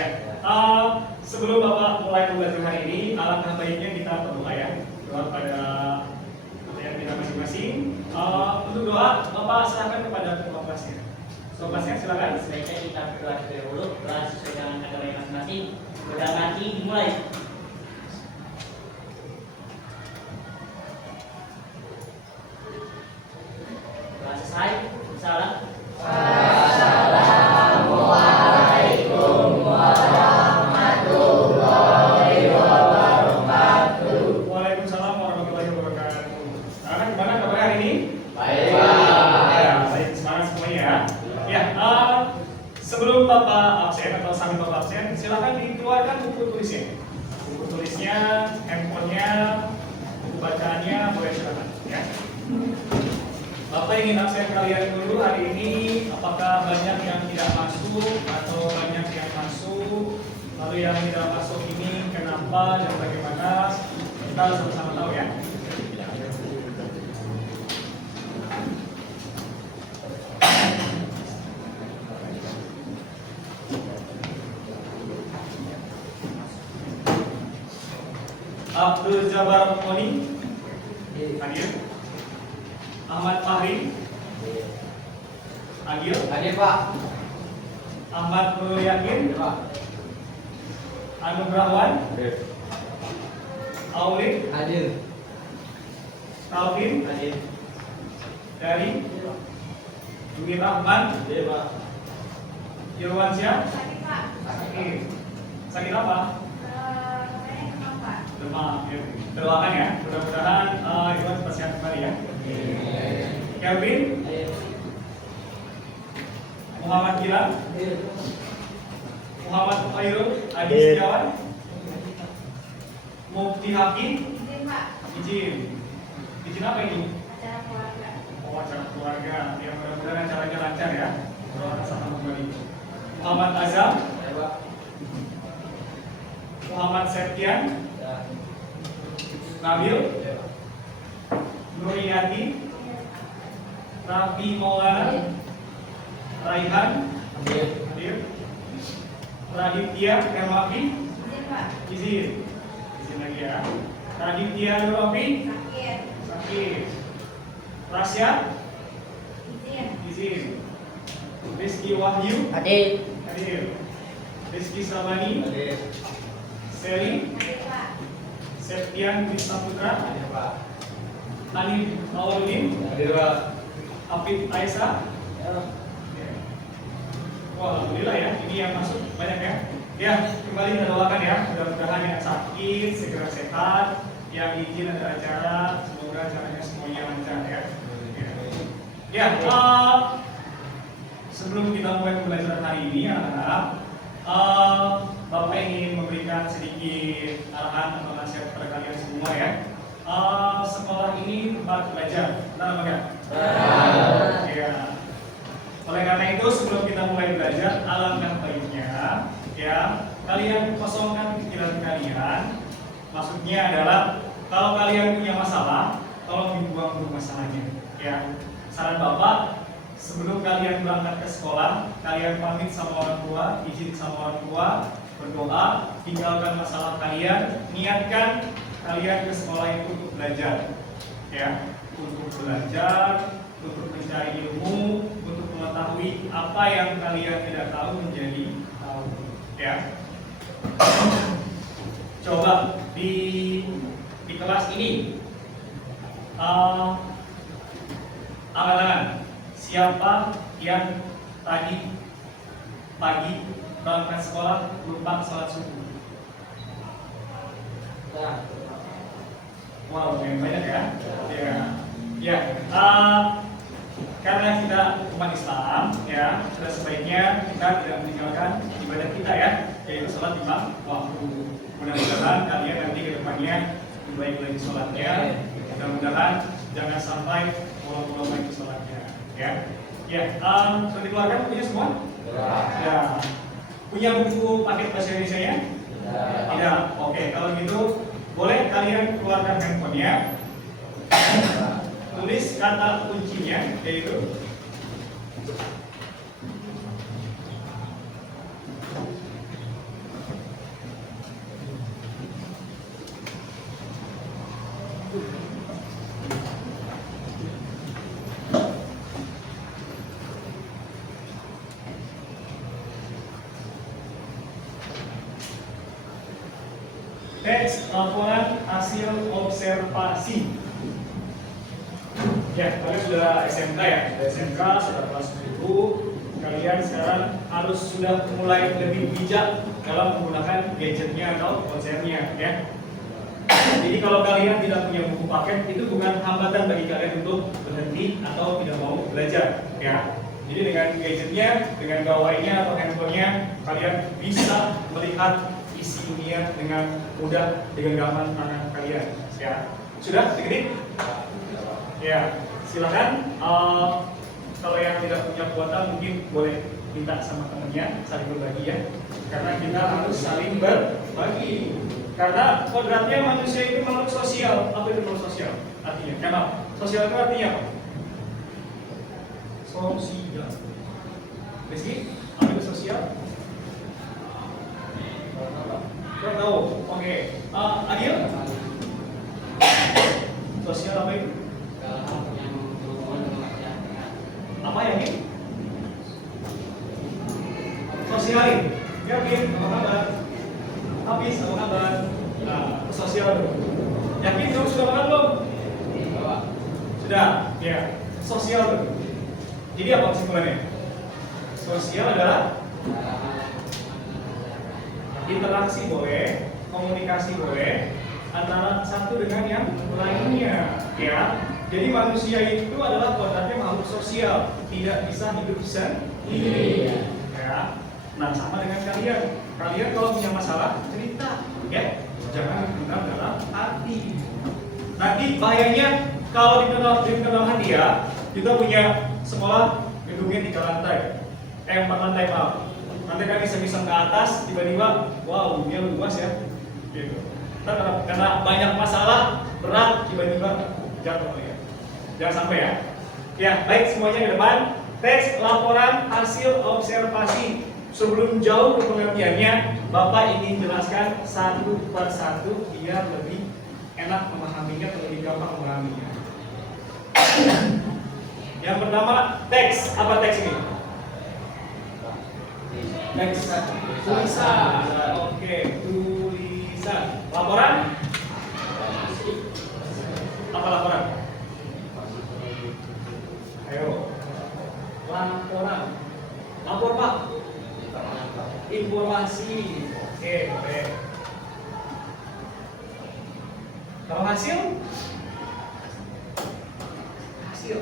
Ya. Sebelum Bapak mulai belajar hari ini, alangkah baiknya kita berdoa ya. Doa pada yang kita masing-masing. Untuk doa, Bapak serahkan kepada ketua kelasnya. Ketua kelasnya silakan. Sebaiknya kita berdoa terlebih dahulu, doa sesuai dengan agama masing-masing. Doa nanti dimulai. Doa selesai. Salam. Assalamualaikum warahmatullahi wabarakatuh. Waalaikumsalam warahmatullahi wabarakatuh. Anak gimana kabar hari ini? Baik. Ya, baik, semangat semuanya ya. Sebelum Bapak absen atau sambil Bapak absen, silakan dikeluarkan buku tulisnya. Buku tulisnya, handphonenya, buku bacaannya, boleh silakan ya. Bapak ingin absen kalian dulu hari ini, apakah banyak yang tidak masuk atau banyak yang masuk? Lalu yang tidak masuk ini kenapa dan bagaimana? Kita sama-sama tahu ya. Abdul Jabbar Moni hadir. Ahmad Fahri hadir. Hadir Pak. Ahmad Nurul Yakin, Pak. Anugrahwan, Aulik, Hadir. Talvin, Hadir. dari Dwi Rahman, Hadir Pak. Irwansyah. Sakit Pak. Sakit apa? Kayaknya demam Pak. Demam. Ya. Doakan ya, mudah-mudahan Irwan cepat sehat kembali ya. Kelvin, Muhammad Gilang, Muhammad Khairul, Adi Setiawan, Mufti Hakim, Izin Pak. izin. Izin apa ini? Acara keluarga. Oh, acara keluarga. Ya, mudah-mudahan acaranya lancar ya. Doakan sama kembali. Muhammad Azam, Ya Pak. Muhammad Septian, Ya. Nabil, Ya Pak. Nuriyati, Raffi Maulana, Raihan, Hadir. hadir. Raditya Hermafi, Izin Pak. izin. Izin lagi ya. Raditya Nurafi, Sakit. sakit. Rasya, Izin. izin. Rizky Wahyu, Hadir. hadir. Rizky Sabani, Hadir. Seli, Hadir Pak. Septian Krishna Putra, Hadir Pak. Hanif Awaludin, Hadir Pak. Afif Aisyah. Wah, alhamdulillah ya, ini yang masuk banyak ya. Ya, kembali kita doakan ya, mudah-mudahan yang sakit segera sehat, yang izin ada acara, semoga acaranya semuanya lancar ya. Ya, sebelum kita mulai pembelajaran hari ini anak-anak, Bapak ingin memberikan sedikit arahan atau nasihat kepada kalian semua ya. Sekolah ini tempat belajar, benar apa enggak? Ya. Oleh karena itu sebelum kita mulai belajar, alangkah baiknya ya kalian kosongkan pikiran kalian. Maksudnya adalah kalau kalian punya masalah, tolong dibuang dulu masalahnya. Ya, saran Bapak, sebelum kalian berangkat ke sekolah, kalian pamit sama orang tua, izin sama orang tua, berdoa, tinggalkan masalah kalian, niatkan kalian ke sekolah itu untuk belajar, ya, untuk belajar, untuk mencari ilmu, untuk mengetahui apa yang kalian tidak tahu menjadi tahu, ya. Coba di kelas ini, angkat-angkat siapa yang tadi pagi berangkat sekolah lupa sholat subuh? Wow, yang banyak ya. Ya. Karena kita umat Islam, ya, sudah sebaiknya kita tidak meninggalkan ibadah kita ya, yaitu sholat lima waktu. Mudah-mudahan kalian nanti ke depannya lebih baik lagi sholatnya. Mudah-mudahan jangan sampai bolong-bolong lagi sholatnya, ya. Ya, sudah dikeluarkan bukunya semua? Ya. Punya buku paket bahasa Indonesia-nya? Tidak. Oke, kalau gitu boleh kalian keluarkan handphonenya. Tulis kata kuncinya, yaitu teks laporan hasil observasi. Ya, kalian sudah SMK ya, sudah SMK, sudah kelas 10. Kalian sekarang harus sudah mulai lebih bijak dalam menggunakan gadgetnya atau ponselnya, ya. Jadi kalau kalian tidak punya buku paket, itu bukan hambatan bagi kalian untuk berhenti atau tidak mau belajar, ya. Jadi dengan gadgetnya, dengan gawainya atau handphonenya, kalian bisa melihat isi dunia dengan mudah dengan genggaman tangan kalian, ya. Sudah sedikit? Ya, silakan. Kalau yang tidak punya kuota mungkin boleh minta sama temannya saling berbagi ya. Karena kita harus saling berbagi. Karena kodratnya manusia itu makhluk sosial. Apa itu makhluk sosial? Artinya, kenapa? Sosial itu artinya apa? Sosial. Rizky, apa itu sosial? Kurang tahu. Oke. Adil? Sosial apa itu? Apa yang ini? Sosialin. Yakin? Apa kabar? Habis, apa kabar? Nah, sosial dulu. Yakin kamu sudah makan belum? Sudah, ya. Sosial dulu. Jadi apa kesimpulannya? Sosial adalah interaksi boleh, komunikasi boleh antara satu dengan yang lainnya, ya. Jadi manusia itu adalah kodratnya makhluk sosial, tidak bisa hidup sendiri. Ya. Nah, sama dengan kalian. Kalian kalau punya masalah cerita, ya. Jangan dipendam dalam hati. Nanti bahayanya kalau dipendam hati ya, kita punya sekolah gedungnya 3 lantai, 4 lantai maaf. Nanti kan bisa ke atas, tiba-tiba, wow, dia luas ya, gitu. Karena banyak masalah berat, tiba-tiba jatuh ya. Jangan sampai ya. Ya, baik semuanya ke depan. Teks laporan hasil observasi. Sebelum jauh ke pengertiannya, Bapak ingin jelaskan satu per satu biar lebih enak memahaminya, lebih gampang memahaminya. Yang pertama, teks. Apa teks ini? Teks tulisan. Oke, tulisan. Laporan? Apa laporan? Ayo. Laporan. Lapor Pak. Informasi. Oke, baik. Kalau hasil? Hasil.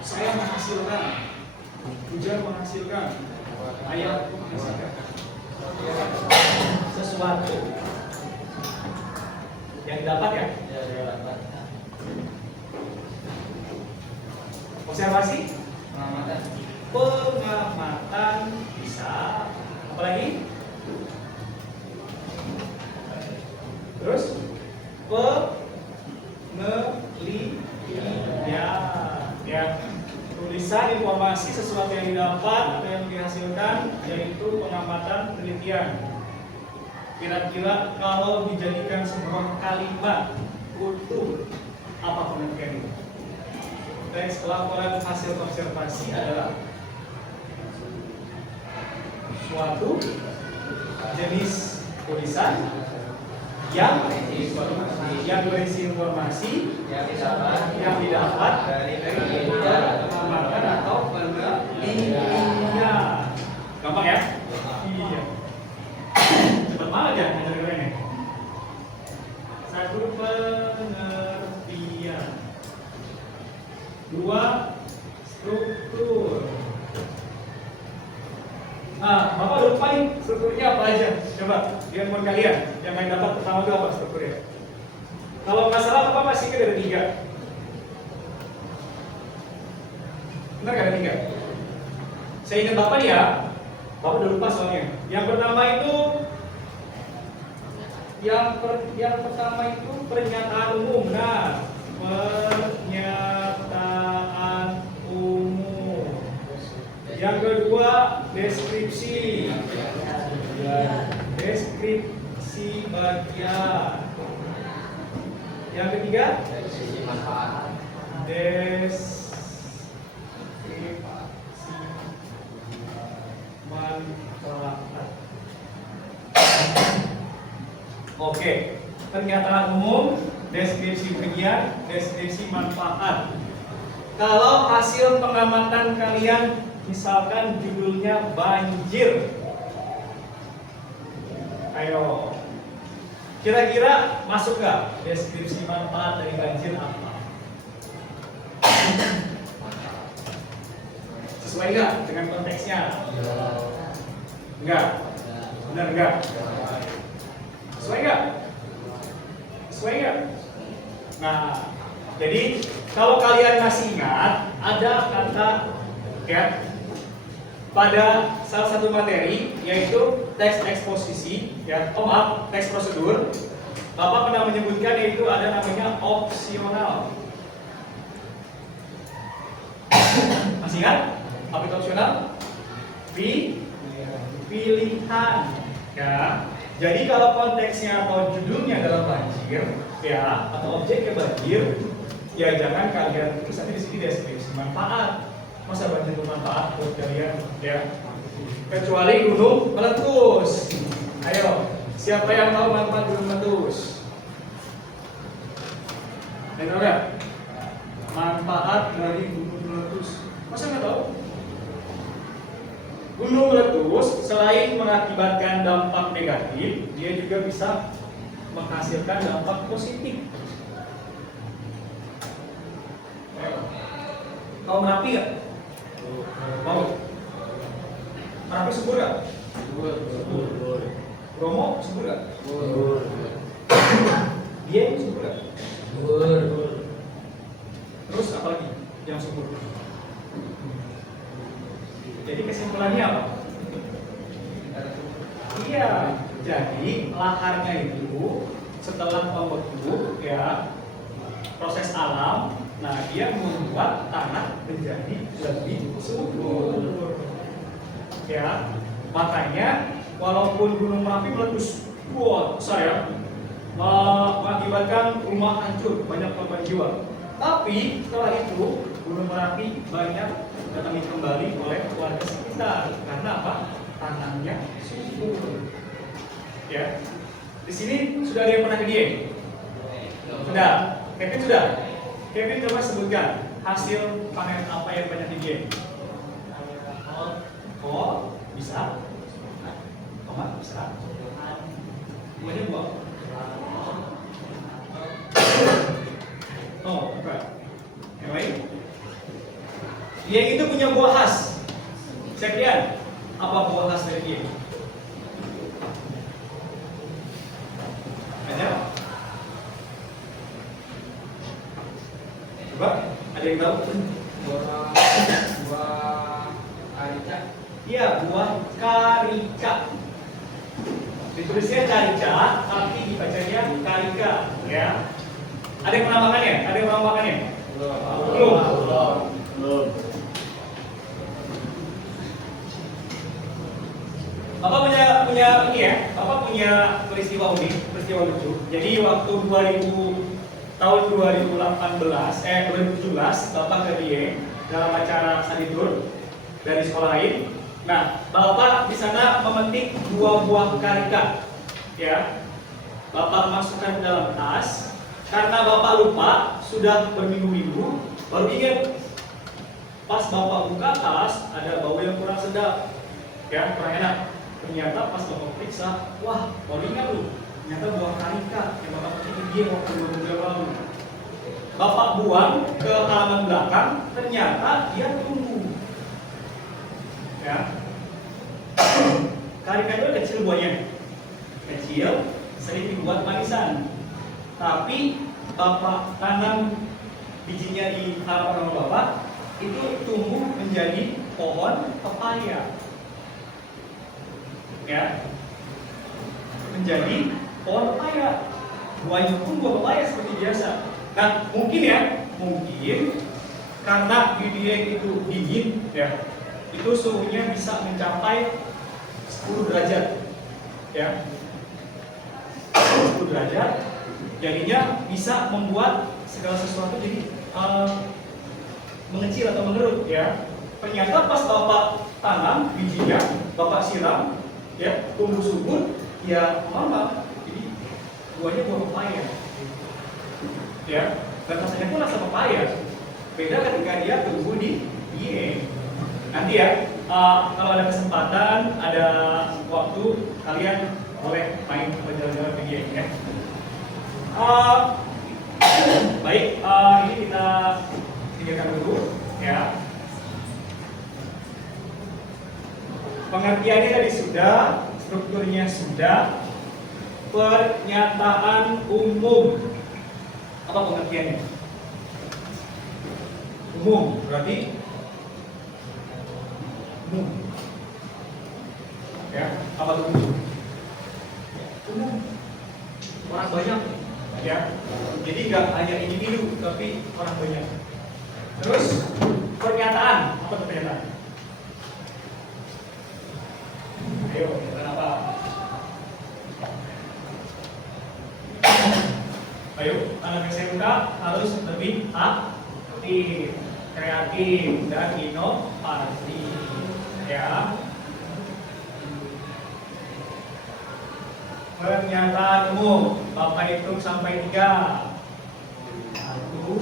Saya menghasilkan. Hujan menghasilkan. Ayam menghasilkan. Sesuatu yang didapat ya? Observasi? Pengamatan bisa. Apa lagi? Terus? Penelitian. Ya. Tulisan informasi sesuatu yang didapat atau yang dihasilkan, yaitu pengamatan penelitian. Kira-kira kalau dijadikan sebuah kalimat utuh, apa pengertian itu? Teks laporan hasil observasi adalah suatu jenis tulisan yang berisi informasi yang didapat dari pengamatan atau penelitian. Gampang ya? Iya. Cepat banget ya ngajar-ngajarnya. Satu, pengertian. 2, struktur. Nah, Bapak udah lupa nih strukturnya apa aja. Coba, di handphone kalian yang main dapat pertama itu apa strukturnya? Kalau nggak salah, Bapak masih ingat ada 3. Benar nggak ada 3? Saya ingat Bapak nih ya. Bapak udah lupa soalnya. Yang pertama itu pernyataan umum. Nah, pernyataan umum. Yang kedua, deskripsi. Deskripsi bagian. Yang ketiga, deskripsi manfaat. Oke, pernyataan umum, deskripsi bagian, deskripsi manfaat. Kalau hasil pengamatan kalian misalkan judulnya banjir, ayo, kira-kira masuk nggak deskripsi manfaat dari banjir apa? Sesuai nggak dengan konteksnya? Enggak. Benar enggak? Sesuai nggak? Sesuai nggak? Nah, jadi kalau kalian masih ingat, ada kata ya pada salah satu materi yaitu teks eksposisi ya, maaf, teks prosedur. Bapak pernah menyebutkan yaitu ada namanya opsional. Masih ingat? Apa itu opsional? Pilihan ya. Jadi kalau konteksnya atau judulnya adalah banjir ya, atau objeknya banjir, ya jangan kalian tulis nanti di sini deskripsi manfaat. Masa banjir bermanfaat buat kalian ya? Kecuali gunung meletus. Ayo, siapa yang tahu manfaat gunung meletus? Ayo nggak? Manfaat dari gunung meletus. Masa nggak tahu? Gunung meletus selain mengakibatkan dampak negatif, dia juga bisa menghasilkan dampak positif. Mau Merapi nggak? Mau? Merapi subur nggak? Subur. Bromo subur nggak? Subur. Dieng subur nggak? Subur. Terus apa lagi yang subur? Jadi kesimpulannya apa? Iya, jadi laharnya itu setelah pembentuk ya, proses alam, nah dia membuat tanah menjadi lebih subur. Ya, makanya walaupun Gunung Merapi meletus, wah saya mengakibatkan rumah hancur, banyak korban jiwa. Tapi setelah itu Gunung Merapi banyak didatangi kembali oleh warga sekitar. Karena apa? Tanahnya subur. Ya, di sini sudah ada yang pernah ke Dieng? Sudah. Kevin sudah. Kevin coba sebutkan hasil panen apa yang banyak di Dieng? Kol bisa, tomat bisa, buahnya buah. Oh, bukan. Yang lain? Dia itu punya buah khas. Sekian, apa buah khas dari dia? Ada? Coba, ada yang tahu? Buah arica. Iya, buah karika. Ditulisnya karika, tapi dibacanya karika, ya. Ada yang pernah makannya? Ada yang pernah makannya? Belum. Bapak punya ini ya. Bapak punya peristiwa unik, peristiwa lucu. Jadi waktu tahun 2017 Bapak ke Dieng dalam acara study tour dari sekolah lain. Nah, Bapak di sana memetik 2 buah karika, ya. Bapak masukkan ke dalam tas. Karena Bapak lupa, sudah berminggu-minggu, baru ingat. Pas Bapak buka tas, ada bau yang kurang sedap, ya, kurang enak. Ternyata pas Bapak periksa, wah, baru ingat lu, ternyata buah karika yang Bapak petik dia waktu 2 minggu yang lalu. Bapak buang ke halaman belakang, ternyata dia tumbuh. Ya. Karika itu kecil buahnya, kecil, sering dibuat manisan. Tapi Bapak tanam bijinya di halaman rumah Bapak, itu tumbuh menjadi pohon pepaya. Ya, menjadi pohon pepaya. Buahnya pun buah pepaya seperti biasa. Nah, mungkin karena di Dieng itu dingin, ya, itu suhunya bisa mencapai 10 derajat, ya, 10 derajat, jadinya bisa membuat segala sesuatu jadi mengecil atau mengerut, ya. Ternyata pas Bapak tanam bijinya, Bapak siram, ya, tumbuh subur, ya mama, jadi buahnya buah pepaya. Ya, dan rasanya pun rasa pepaya. Beda ketika dia tumbuh di IE. Nanti ya, kalau ada kesempatan, ada waktu, kalian boleh main berjalan-jalan ke IE ya. Baik, ini kita tinggalkan dulu ya. Pengertiannya tadi sudah, strukturnya sudah. Pernyataan umum. Apa pengertiannya? Umum berarti umum. Ya, apa itu umum? Umum. Orang banyak. Ya, jadi nggak hanya individu, tapi orang banyak. Terus pernyataan, apa itu pernyataan? Ayo, pernyataan apa? Ayo, anak SMK harus lebih aktif, kreatif, dan inovasi. Ya. Pernyataan umum, Bapak hitung sampai 3. 1,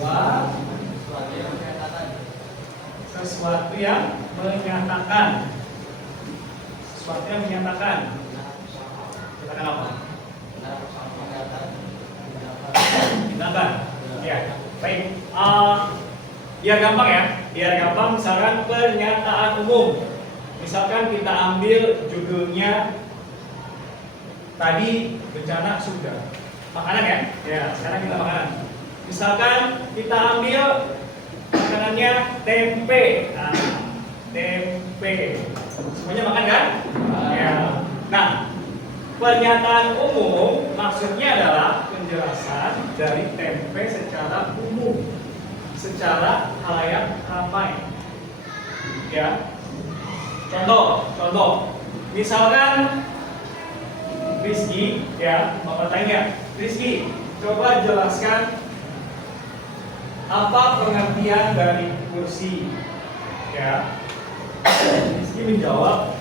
2, sesuatu yang menyatakan. Sesuatu yang menyatakan. Katakan apa? Tindakan. Ya, baik. Biar gampang ya. Biar gampang, misalkan pernyataan umum. Misalkan kita ambil judulnya tadi bencana sudah. Makanan ya? Ya, sekarang kita makanan. Misalkan kita ambil makanannya tempe. Nah, tempe. Semuanya makan kan? Ya. Nah, pernyataan umum maksudnya adalah penjelasan dari tempe secara umum, secara khalayak ramai. Ya. Contoh. Misalkan Rizky, ya, Bapak tanya, Rizky, coba jelaskan apa pengertian dari kursi. Ya. Rizky menjawab,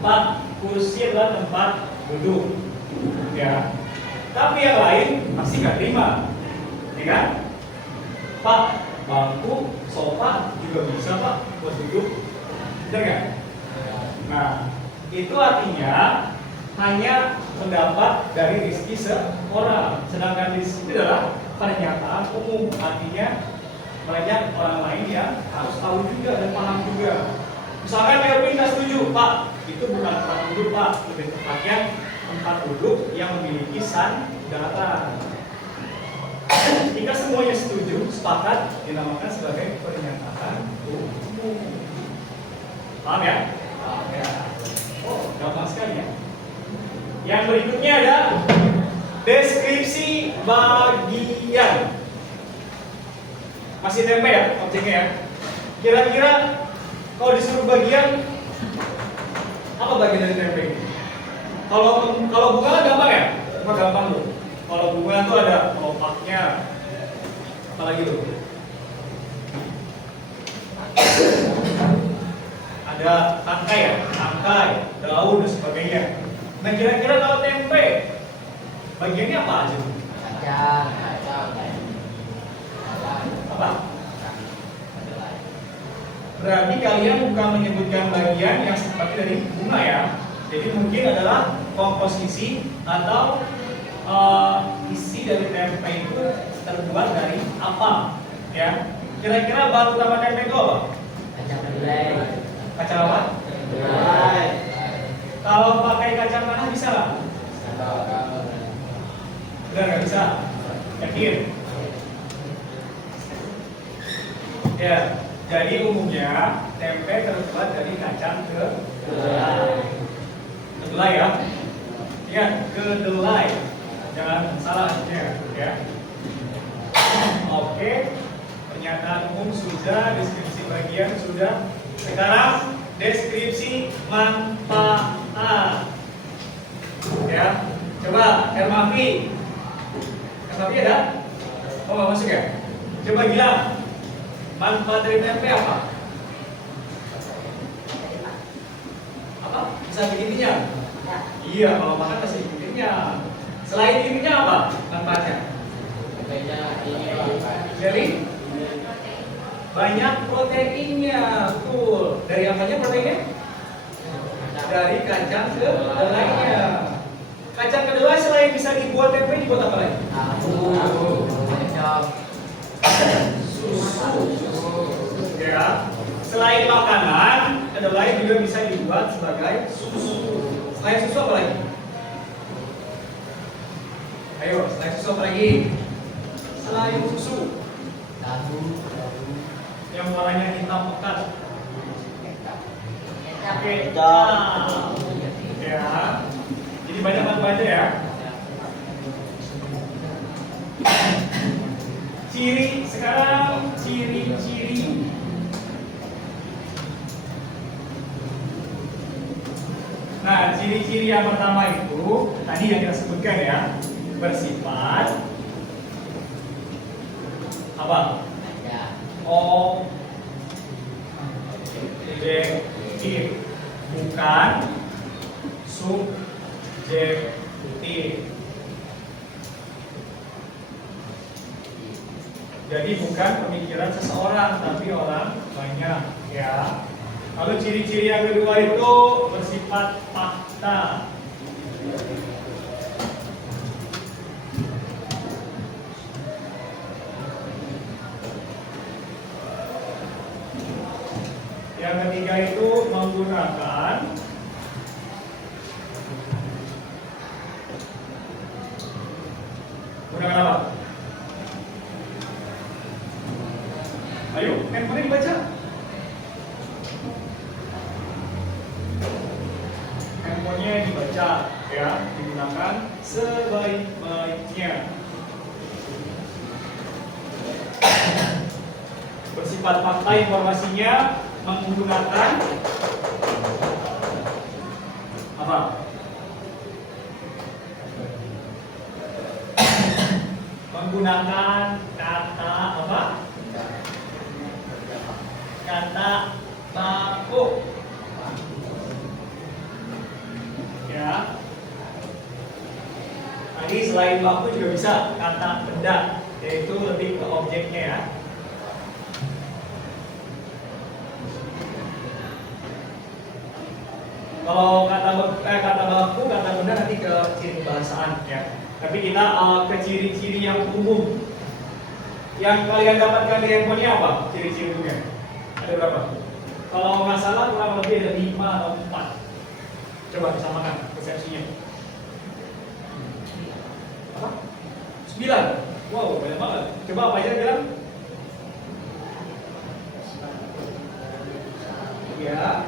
Pak, kursi adalah tempat duduk, ya. Tapi yang lain pasti nggak terima, ya kan? Pak, bangku, sofa juga bisa Pak buat duduk, benar nggak? Nah, itu artinya hanya pendapat dari Rizky seorang, sedangkan di sini adalah pernyataan umum, artinya banyak orang lain yang harus tahu juga dan paham juga. Misalkan Melvin nggak setuju, Pak, itu bukan tempat duduk Pak, lebih tepatnya tempat duduk yang memiliki sandaran. Jika semuanya setuju, sepakat, dinamakan sebagai pernyataan umum. Paham ya? Paham ya. Oh, gampang sekali ya. Yang berikutnya ada deskripsi bagian. Masih tempe ya objeknya ya. Kira-kira kalau disuruh bagian, apa bagian dari tempe? Kalau bunga gampang ya? Cuma gampang tuh. Kalau bunga tuh ada kelopaknya, apalagi tuh? Ada tangkai ya, tangkai, daun dan sebagainya. Nah kira-kira kalau tempe, bagiannya apa aja? Apa? Berarti kalian bukan menyebutkan bagian yang seperti dari bunga ya. Jadi mungkin adalah komposisi atau isi dari tempe itu terbuat dari apa? Ya. Kira-kira bahan utama tempe itu apa? Kacang kedelai. Kacang apa? Kedelai. Kalau pakai kacang tanah bisa nggak? Benar nggak bisa? Yakin? Ya. Jadi umumnya tempe terbuat dari kacang kedelai. Kedelai ya? Ya, kedelai. Jangan salah ya. Oke. Pernyataan umum sudah, deskripsi bagian sudah. Sekarang deskripsi manfaat. Ya. Coba Hermafi. Hermafi ada? Oh, nggak masuk ya? Coba bilang. Manfaat dari tempe apa? Apa? Bisa bikin minyak? Iya, kalau makan masih kenyang. Selain ininya apa? Manfaatnya? Jadi banyak proteinnya, betul. Dari apanya proteinnya? Dari kacang kedelainya. Kacang kedelai selain bisa dibuat tempe, dibuat apa lagi? Susu. Ya. Selain makanan, kedelai juga bisa dibuat sebagai susu. Selain susu apa lagi? Ayo, selain susu apa lagi? Selain susu, yang warnanya hitam pekat. Kecap. Ya. Jadi banyak manfaatnya ya. Sekarang ciri-ciri. Nah, ciri-ciri yang pertama itu tadi yang kita sebutkan ya, bersifat apa? Objektif, bukan subjektif. Jadi bukan pemikiran seseorang, tapi orang banyak ya. Lalu ciri-ciri yang kedua itu bersifat fakta. Yang ketiga itu menggunakan apa? Ayo, handphone dibaca. Handphonenya dibaca, ya, digunakan sebaik-baiknya. Bersifat fakta informasinya menggunakan apa? Menggunakan kata apa? Kata baku. Ya. Tadi selain baku juga bisa kata benda, yaitu lebih ke objeknya ya. Kalau kata baku, kata benda nanti ke ciri bahasaan ya. Tapi kita ke ciri-ciri yang umum. Yang kalian dapatkan di handphonenya apa? Ciri-cirinya ada berapa? Kalau nggak salah kurang lebih ada 5 atau 4. Coba disamakan persepsinya. Apa? 9. Wow, banyak banget. Coba apa aja bilang? Ya.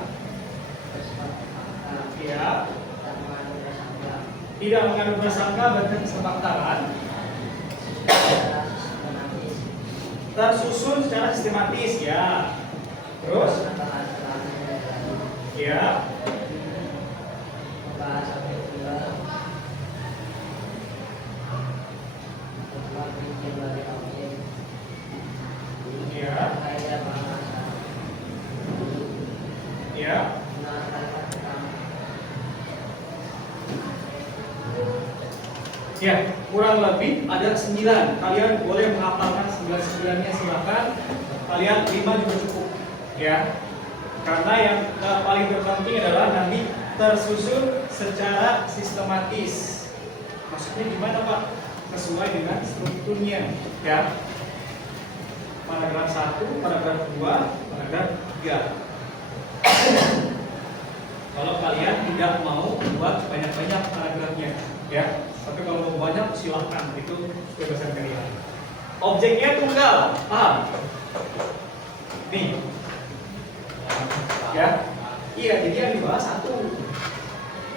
Ya. Tidak mengandung prasangka bahkan kesepakatan. Tersusun secara sistematis ya. Terus? Ya. Ya. Ya, kurang lebih ada 9. Kalian boleh menghafalkan 9-9-nya silakan. Kalian 5 juga cukup. Ya. Karena yang paling terpenting adalah nanti tersusun secara sistematis. Maksudnya gimana, Pak? Sesuai dengan strukturnya, ya. Paragraf 1, paragraf 2, paragraf 3. Kalau kalian tidak mau buat banyak-banyak paragrafnya, ya. Tapi kalau mau banyak silahkan, itu kebebasan kalian. Objeknya tunggal, paham? Nih, ya. Iya, jadi yang dibahas satu.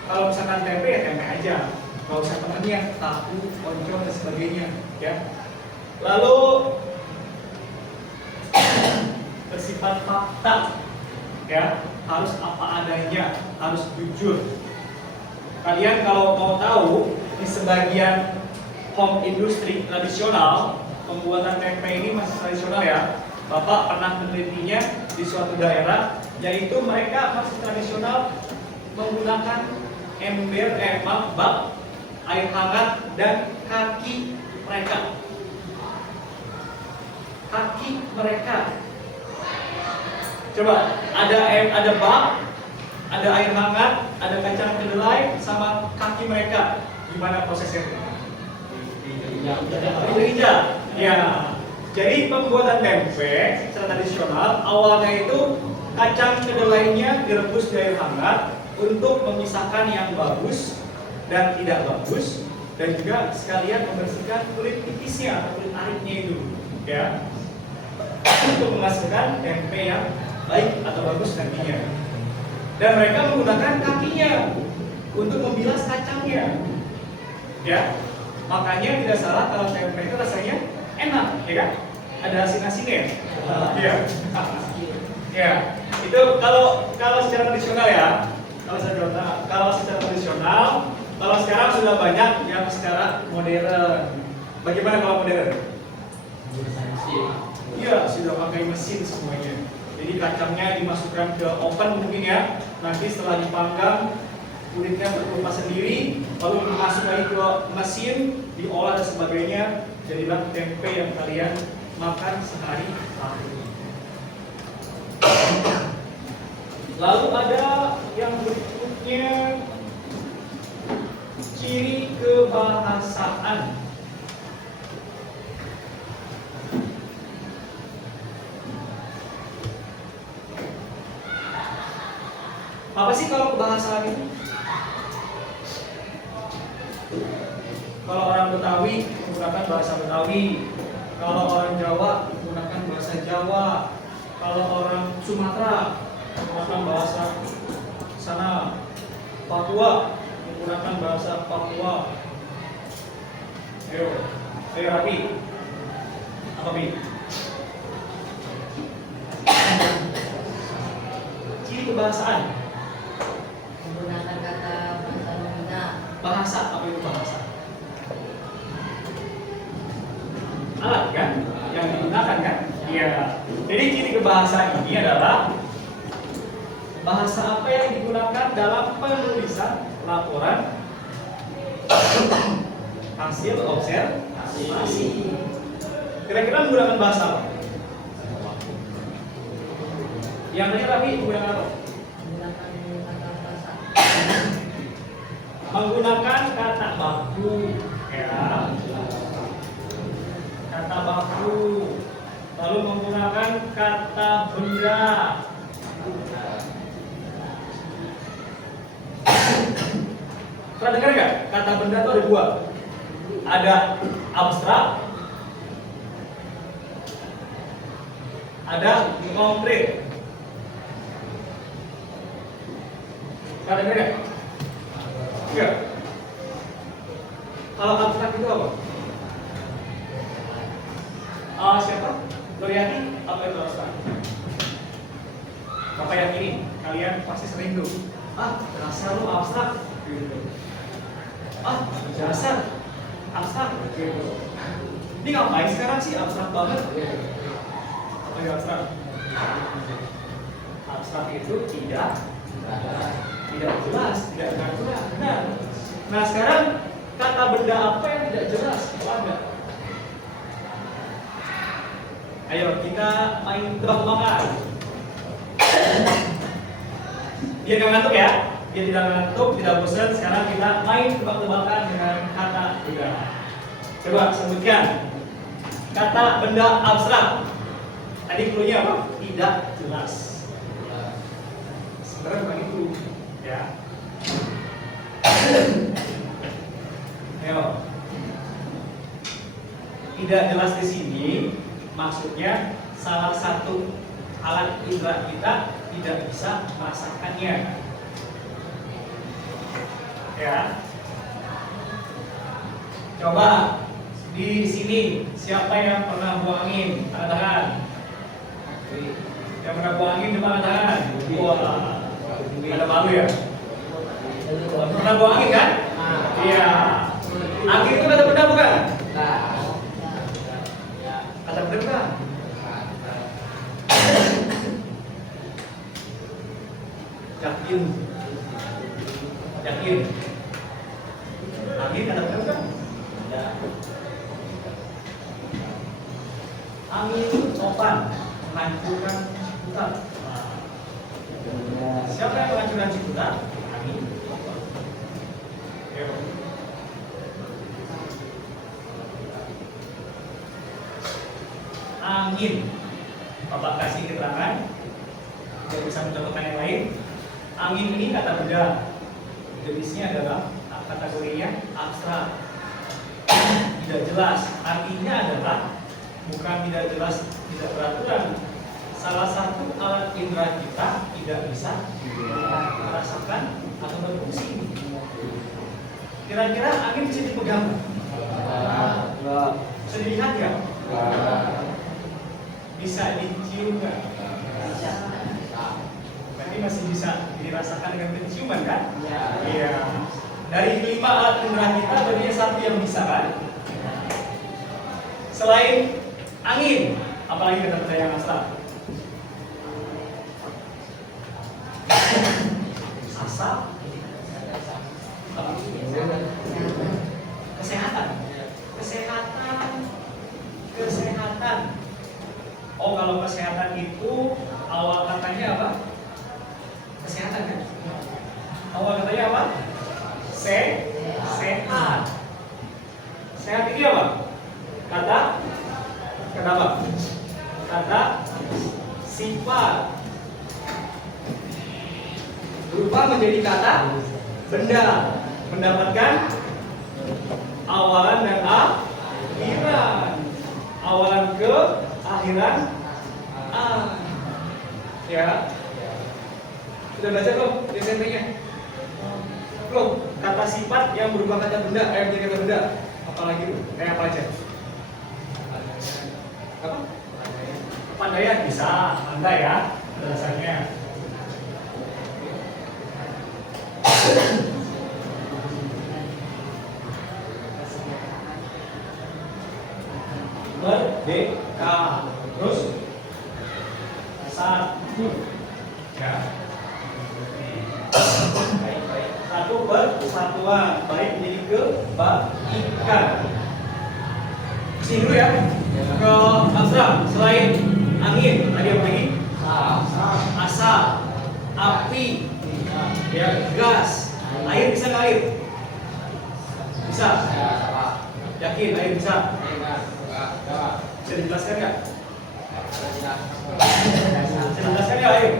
Kalau misalkan tempe ya tempe aja. Kalau usah temennya tahu, oncom dan sebagainya, ya. Lalu bersifat fakta, ya. Harus apa adanya, harus jujur. Kalian kalau mau tahu, di sebagian home industri tradisional, pembuatan tempe ini masih tradisional ya. Bapak pernah menelitinya di suatu daerah, yaitu mereka masih tradisional menggunakan bak air hangat dan kaki mereka. Kaki mereka. Coba ada bak, ada air hangat, ada kacang kedelai sama kaki mereka. Gimana prosesnya? Diinjak. Ya. Jadi pembuatan tempe secara tradisional awalnya itu kacang kedelainya direbus di air hangat untuk memisahkan yang bagus dan tidak bagus, dan juga sekalian membersihkan kulit tipisnya atau kulit ariknya itu, ya, untuk menghasilkan tempe yang baik atau bagus nantinya. Dan mereka menggunakan kakinya untuk membilas kacangnya, ya. Makanya tidak salah kalau tempe itu rasanya enak, ya kan? Ada asin-asinnya, ya. Ya, itu kalau secara tradisional ya. Kalau secara tradisional, kalau sekarang sudah banyak yang secara modern. Bagaimana kalau modern? Iya, sudah pakai mesin semuanya. Jadi kacangnya dimasukkan ke oven mungkin ya. Nanti setelah dipanggang, kulitnya berkelupas sendiri, lalu dimasuk lagi ke mesin, diolah dan sebagainya. Jadilah tempe yang kalian makan sehari-hari. Lalu ada yang berikutnya, ciri kebahasaan. Apa sih kalau kebahasaan itu? Kalau orang Betawi menggunakan bahasa Betawi, kalau orang Jawa menggunakan bahasa Jawa, kalau orang Sumatera menggunakan bahasa sana, Papua menggunakan bahasa Papua. Ayo Rapi. Apa Pi? Ciri kebahasaan. Menggunakan kata bahasa nominal. Bahasa, apa itu bahasa? Alat kan yang digunakan kan? Iya. Jadi ciri kebahasaan ini adalah bahasa apa yang digunakan dalam penulisan laporan hasil observasi. Kira-kira menggunakan bahasa apa? Yang tadi Rabi menggunakan apa? Menggunakan kata bahasa. Menggunakan kata baku, ya. Kata baku. Lalu menggunakan kata benda. Pernah dengar nggak? Kata benda itu ada dua. Ada abstrak, ada konkret. Pernah dengar nggak? Iya. Kalau abstrak itu apa? Siapa? Nuriati, apa itu abstrak? Bapak yang ini, kalian pasti sering tuh. Dasar lu abstrak. Gitu. Dasar abstrak. Gitu. Ini ngapain sekarang sih abstrak banget? Apa itu abstrak? Abstrak itu tidak jelas, tidak benar. Nah sekarang kata benda apa yang tidak jelas? Apa ada? Ayo kita main tebak-tebakan. Biar nggak ngantuk ya, biar tidak ngantuk, tidak bosan. Sekarang kita main tebak-tebakan dengan kata benda. Coba sebutkan kata benda abstrak. Tadi cluenya apa? Tidak jelas. Sebenarnya bukan itu, ya. Ayo. Tidak jelas di sini maksudnya salah satu alat indera kita tidak bisa merasakannya. Ya. Coba di sini siapa yang pernah buang angin? Angkat tangan. Yang pernah buang angin coba angkat tangan. Wah. Ada malu ya? Pernah buang angin kan? Iya. Angin itu kata benda bukan? Kata benda bukan? Yakin? Yakin? Angin kata benar kan? Ya. Angin topan menghancurkan hutan. Siapa yang menghancurkan hutan? Angin topan. Ayo. Angin. Bapak kasih keterangan. Biar bisa mencontohkan yang lain. Angin ini kata benda. Jenisnya adalah kategorinya abstrak. Tidak jelas. Artinya adalah bukan tidak jelas, tidak beraturan. Salah satu alat indera kita tidak bisa merasakan atau berfungsi. Kira-kira angin bisa dipegang? Bisa dilihat ya? Bisa dicium nggak? Berarti masih bisa dirasakan dengan penciuman kan? Iya. Dari 5 alat indera kita berarti satu yang bisa kan? Selain angin, apalagi kata benda yang abstrak? Asap. Kesehatan. Kesehatan. Oh, kalau kesehatan itu awal katanya apa? Kesehatan kan? Awal katanya apa? Sehat. Sehat ini apa? Kata apa? Kata sifat. Berubah menjadi kata benda. Mendapatkan awalan dan akhiran. Awalan ke, akhiran a. Ya. Sudah baca belum SMP-nya? Belum. Kata sifat yang berubah kata benda, menjadi kata benda. Apalagi itu? Kayak apa aja? Apa? Kepandaian bisa, pandai ya bahasanya. Merdeka. Terus satu. Ya. Satu persatuan, baik menjadi kebaikan. Sini dulu ya. Ke abstrak, selain angin, tadi apa lagi? Asap, api, ya, gas, air bisa nggak air? Bisa. Yakin air bisa? Bisa dijelaskan nggak? Bisa dijelaskan ya air?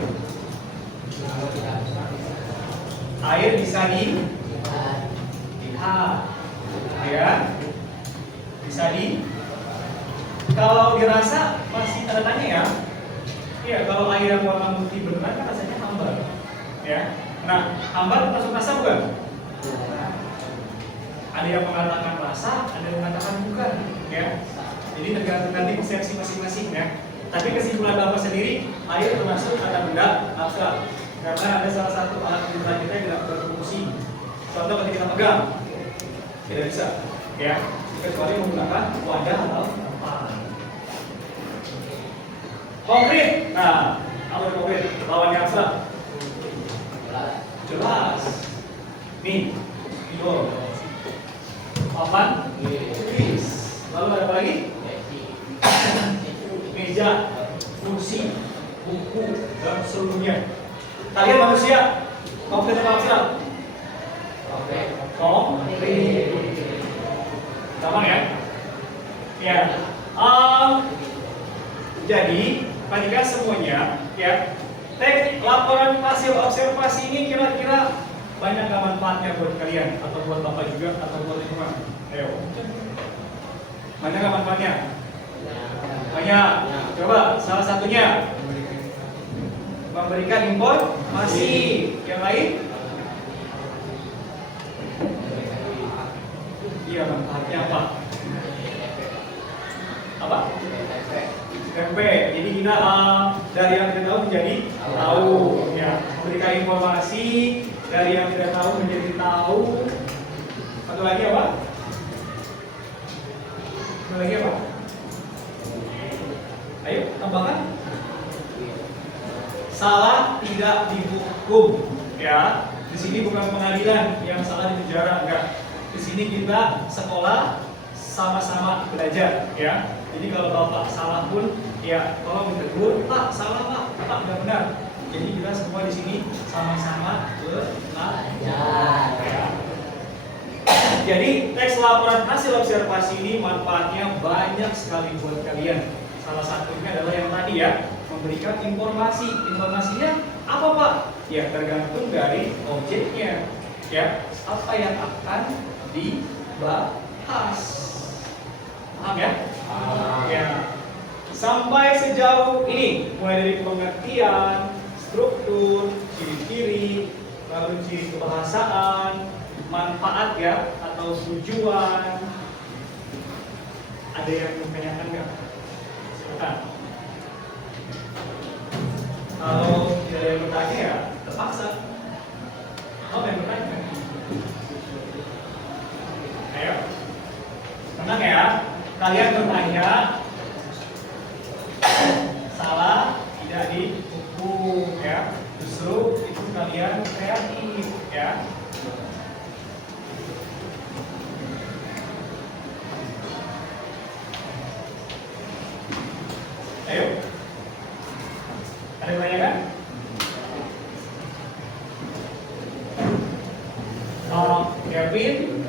Air bisa dilihat, ya, bisa kalau dirasa masih tanda tanya ya. Iya, kalau air yang warna putih beneran kan rasanya hambar, ya. Nah, hambar masuk rasa bukan? Ada yang mengatakan rasa, ada yang mengatakan bukan, ya. Jadi tergantung nanti persepsi masing-masing, ya. Tapi kesimpulan Bapak sendiri, air termasuk kata benda abstrak. Karena ada salah satu alat indera kita yang tidak berfungsi. Contoh ketika kita pegang, tidak bisa, ya, kecuali menggunakan wadah atau tempat. Konkret, nah, apa itu konkret? Lawannya abstrak. Jelas. Nih, video. Papan, tulis. Lalu ada apa lagi? Meja, kursi, buku, dan seluruhnya. Kalian manusia, konkret atau abstrak? Konkret. Gampang ya? Ya. Jadi, perhatikan semuanya, ya. Teks laporan hasil observasi ini kira-kira banyak gak manfaatnya buat kalian atau buat Bapak juga atau buat lingkungan? Ayo. Banyak gak manfaatnya? Banyak. Coba salah satunya memberikan informasi. Yang lain? Iya, manfaatnya apa? Apa? SMP. Jadi kita dari yang tidak tahu menjadi tahu, ya. Memberikan informasi dari yang tidak tahu menjadi tahu. Satu lagi apa? Satu lagi apa? Ayo tambahkan. Salah tidak dihukum, ya. Di sini bukan pengadilan yang salah di penjara, enggak. Di sini kita sekolah sama-sama belajar, ya. Jadi kalau bapak salah pun, ya tolong ditegur, Pak salah Pak nggak benar. Jadi kita semua di sini sama-sama belajar. Ya. Jadi teks laporan hasil observasi ini manfaatnya banyak sekali buat kalian. Salah satunya adalah yang tadi ya, memberikan informasi. Informasinya apa Pak? Ya tergantung dari objeknya. Ya, apa yang akan dibahas. Paham ya? Ya. Sampai sejauh ini, mulai dari pengertian, struktur, ciri-ciri, lalu ciri kebahasaan, manfaat ya atau tujuan. Ada yang menanyakan nggak? Silakan. Kalau tidak ada yang bertanya ya terpaksa. Oh, yang bertanya. Ayo, tenang ya. Kalian bertanya, salah tidak dihukum ya. Justru itu kalian kreatif ya. Ayo. Ada yang tanya kan? Kevin,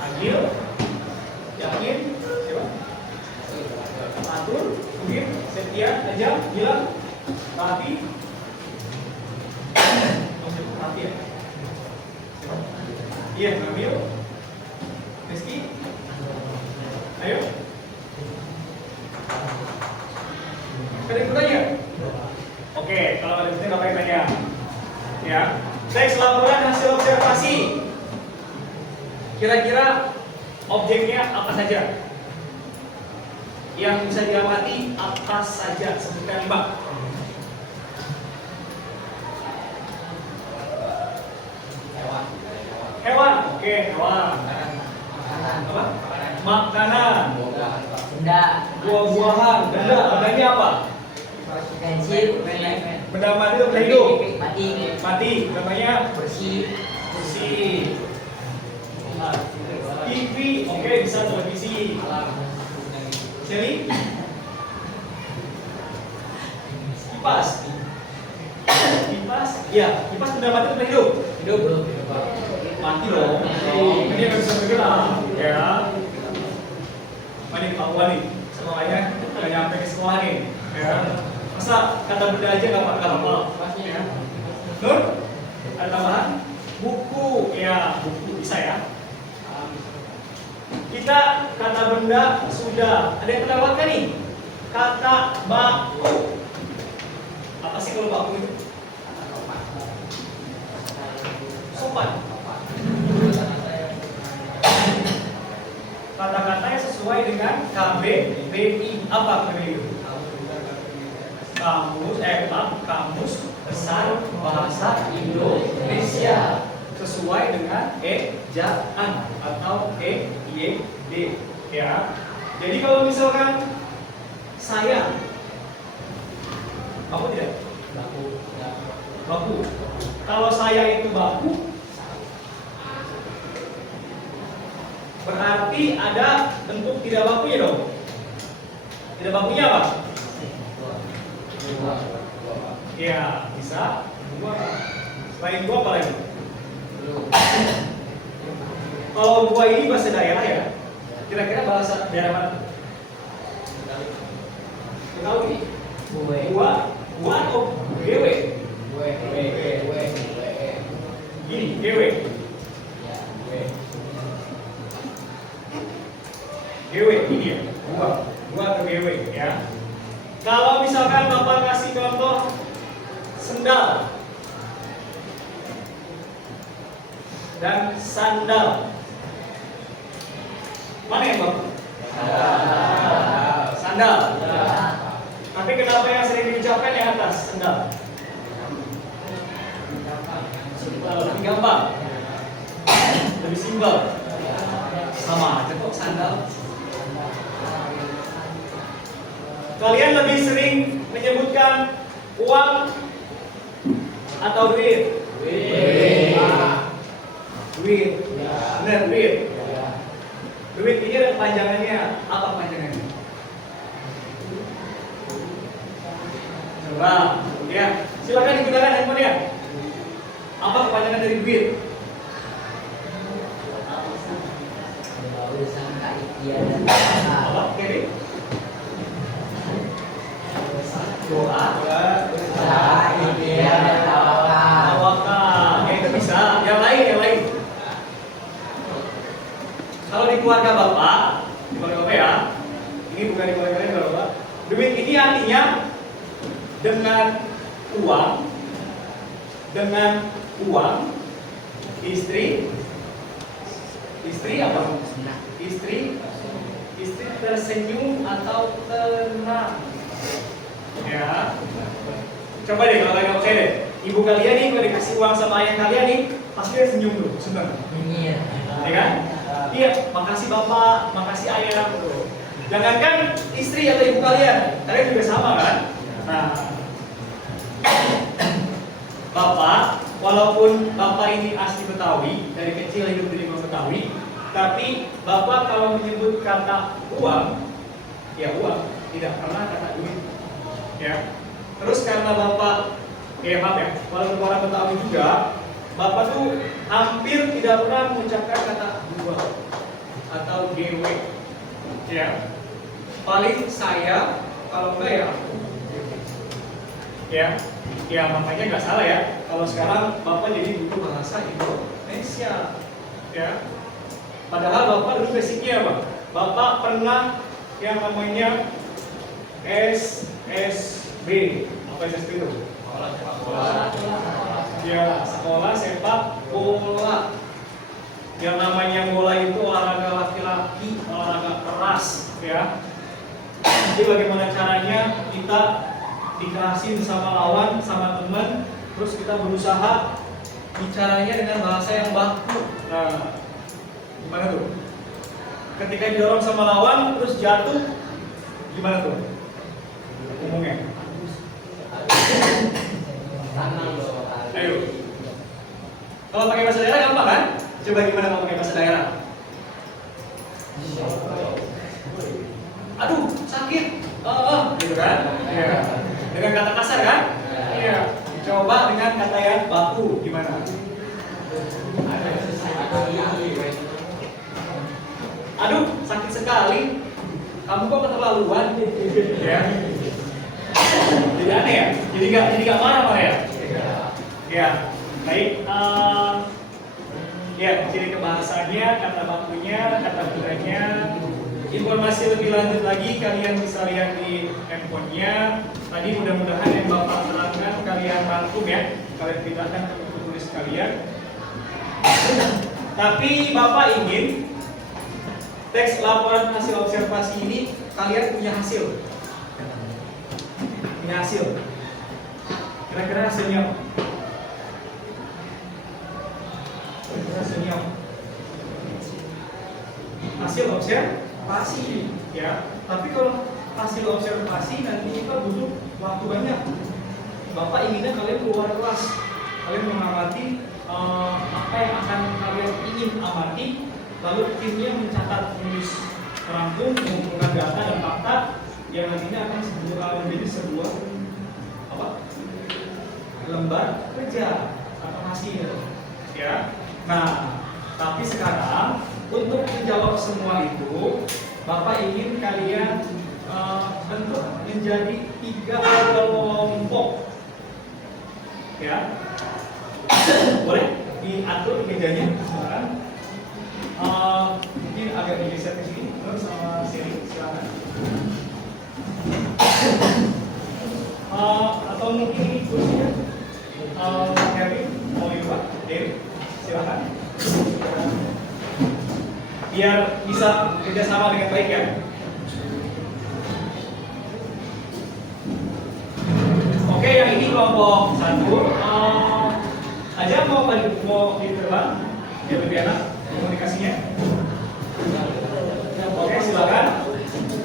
Agil, Yakin, siapa? Atur, Mungkin, Setia, Aja, Gilang, Rati. Rati ya? Iya, Nabil, Rizky. Ayo. Ada yang bertanya? Oke, kalau ada yang bertanya, apa yang tanya? Ya, teks laporan hasil observasi. Kira-kira objeknya apa saja? Yang bisa diamati apa saja? Sebutkan 5. Hewan. Oke, hewan. Apa? Makanan. Benda. Buah-buahan. Benda. Bendanya apa? Pensil. Benda mati atau benda hidup? Mati. Mati. Namanya Bersih. bersih. TV. Oke, bisa televisi. Shelly? Kipas. Kipas? Iya, kipas benda mati atau benda hidup? Hidup. Mati loh. Ini nggak bisa bergerak. Ya. Ini Pak Wali, sekolahnya nggak nyampe ke sekolah nih. Ya. Masa kata benda aja nggak hafal? Ya. Nur? Ada tambahan? Buku, ya buku bisa ya. Kita kata benda sudah. Ada yang terlewatkan nih? Kata baku. Apa sih kalau baku itu? Sopan. Kata-katanya sesuai dengan KBBI. Apa KBBI itu? Kamus Besar Bahasa Indonesia. Sesuai dengan ejaan atau EYD ya. Jadi kalau misalkan saya baku tidak? Baku. Kalau saya itu baku, berarti ada bentuk tidak bakunya dong. Tidak bakunya apa? Ya, bisa dua. Selain dua apa lagi? Kalau dua ini bahasa daerah ya. Kira-kira bahasa daerah mana? Tahu ini? Gua atau gewe? Gini, gewe. Gewe ini ya. Gua atau gewe ya. Kalau misalkan Bapak kasih contoh sendal dan sandal, mana yang bagus? Sandal. Tapi kenapa yang sering diucapkan yang atas sendal? Lebih gampang, lebih simpel. Sama aja kok sandal. Kalian lebih sering menyebutkan uang atau duit? Duit. Duit. Benar, duit. Ya. Duit ini ada kepanjangannya. Apa kepanjangannya? Coba, ya. Silakan digunakan handphonenya. Apa kepanjangan dari duit? Urusan ikhtiar dan usaha. Apa, Kevin? Doa, Doa, usaha, ikhtiar dan tawakal. tawakal. Ya, itu bisa. Yang lain. Kalau di keluarga Bapak, ya. Ini bukan di keluarga lain, Bapak. Duit ini artinya dengan uang, istri apa? Istri tersenyum atau tenang. Ya. Coba deh kalau kalian saya deh. Ibu kalian nih kalau dikasih uang sama ayah kalian nih, pasti dia senyum tuh, senang. Nyinyir. Ya kan? Iya, makasih Bapak, makasih Ayah. Jangankan istri atau ibu kalian juga sama kan? Nah, Bapak, walaupun Bapak ini asli Betawi, dari kecil hidup di lingkungan Betawi, tapi Bapak kalau menyebut kata uang, ya uang, tidak pernah kata duit. Ya. Terus karena Bapak, maaf ya, walaupun orang Betawi juga, Bapak tuh hampir tidak pernah mengucapkan kata dua atau GW. Ya. Paling saya, kalau enggak ya aku. Ya makanya nggak salah ya. Kalau sekarang Bapak jadi butuh bahasa Indonesia. Ya. Padahal Bapak dulu basicnya apa? Bapak pernah yang namanya SSB. Apa SSB itu? Ya, sekolah sepak bola. Yang namanya bola itu olahraga laki-laki, olahraga keras, ya. Jadi bagaimana caranya kita dikerasin sama lawan, sama teman, terus kita berusaha bicaranya dengan bahasa yang baku. Nah, gimana tuh? Ketika didorong sama lawan, terus jatuh, gimana tuh? Ngomongnya. Ayo. Kalau pakai bahasa daerah gampang kan? Coba gimana kalau pakai bahasa daerah? Aduh, sakit. Gitu kan? Iya. Dengan kata kasar kan? Iya. Coba dengan kata yang baku gimana? Aduh, sakit sekali. Kamu kok keterlaluan? Ya. Jadi aneh ya? Jadi nggak marah ya? Ya. Baik. Ya, ciri kebahasannya, kata bakunya, kata budanya. Informasi lebih lanjut lagi kalian bisa lihat di handphonenya. Tadi mudah-mudahan yang Bapak terangkan kalian rangkum ya. Kalian pindahkan ke buku tulis kalian. Tapi Bapak ingin teks laporan hasil observasi ini kalian punya hasil. Punya hasil. Kira-kira hasilnya apa? Hasil observasi ya. Tapi kalau hasil observasi nanti kita butuh waktu banyak. Bapak inginnya kalian keluar kelas, kalian mengamati apa yang akan kalian ingin amati, lalu timnya mencatat, menulis, merangkum, mengumpulkan data dan fakta yang nantinya akan menjadi sebuah apa? Lembar kerja atau hasil ya. Nah, tapi sekarang untuk menjawab semua itu, Bapak ingin kalian bentuk menjadi 3 kelompok, ya. Boleh diatur mejanya, silakan. Mungkin agak digeser ke sini, terus sama sini, silakan. Atau mungkin ini kursinya, Kevin mau dibuat, Dewi, silakan. Biar bisa kerjasama dengan baik ya. Oke, yang ini kelompok 1. Aja mau di depan, biar lebih enak komunikasinya. Oke, silakan.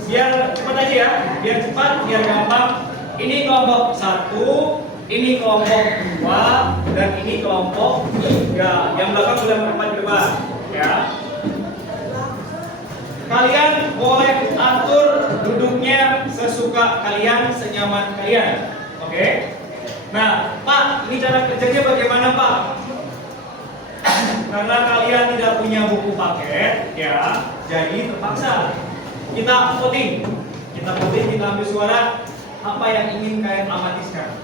Biar cepat aja ya, biar cepat, biar gampang. Ini kelompok 1, Ini kelompok 2 dan ini kelompok 3. Yang belakang sudah berempat ke depan, ya. Kalian boleh atur duduknya sesuka kalian, senyaman kalian. Oke? Nah, Pak, ini cara kerjanya bagaimana, Pak? Karena kalian tidak punya buku paket, ya, jadi terpaksa kita voting. Kita ambil suara apa yang ingin kalian amati sekarang.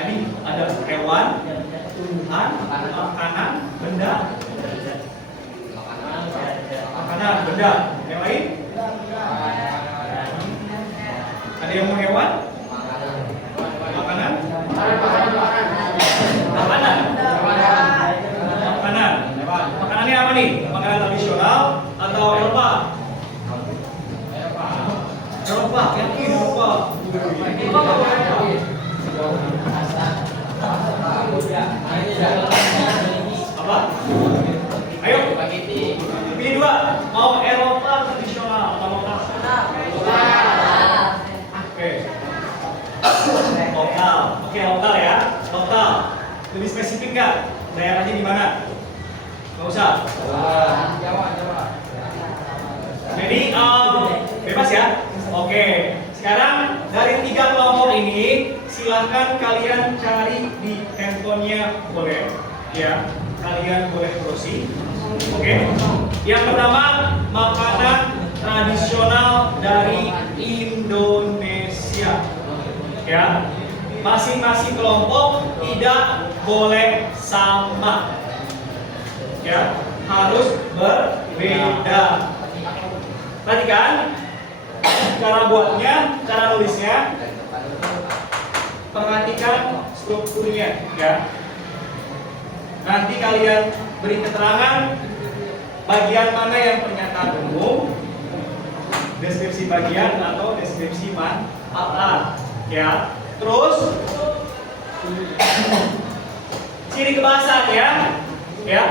Tadi ada hewan, tumbuhan, makanan, benda. Makanan, benda. Yang lain? Ada yang mau hewan? Makanan? Makanan. Makanannya apa nih? Makanan tradisional atau Eropa? Eropa, yakin Eropa. Apa? Ayo, pilih dua. Mau Eropa tradisional atau lokal? Oke. Lokal. Oke, lokal ya. Lokal. Lebih spesifik nggak? Daerahnya di mana? Nggak usah. Jawa. Jadi bebas ya. Oke. Sekarang dari 3 kelompok ini silahkan kalian cari di handphonenya, boleh ya. Kalian boleh browsing. Oke. Yang pertama, makanan tradisional dari Indonesia. Ya. Masing-masing kelompok tidak boleh sama. Ya, harus berbeda. Perhatikan cara buatnya, cara nulisnya. Perhatikan strukturnya, ya. Nanti kalian beri keterangan bagian mana yang pernyataan umum, deskripsi bagian atau deskripsi manfaat, ya. Terus ciri kebahasan ya.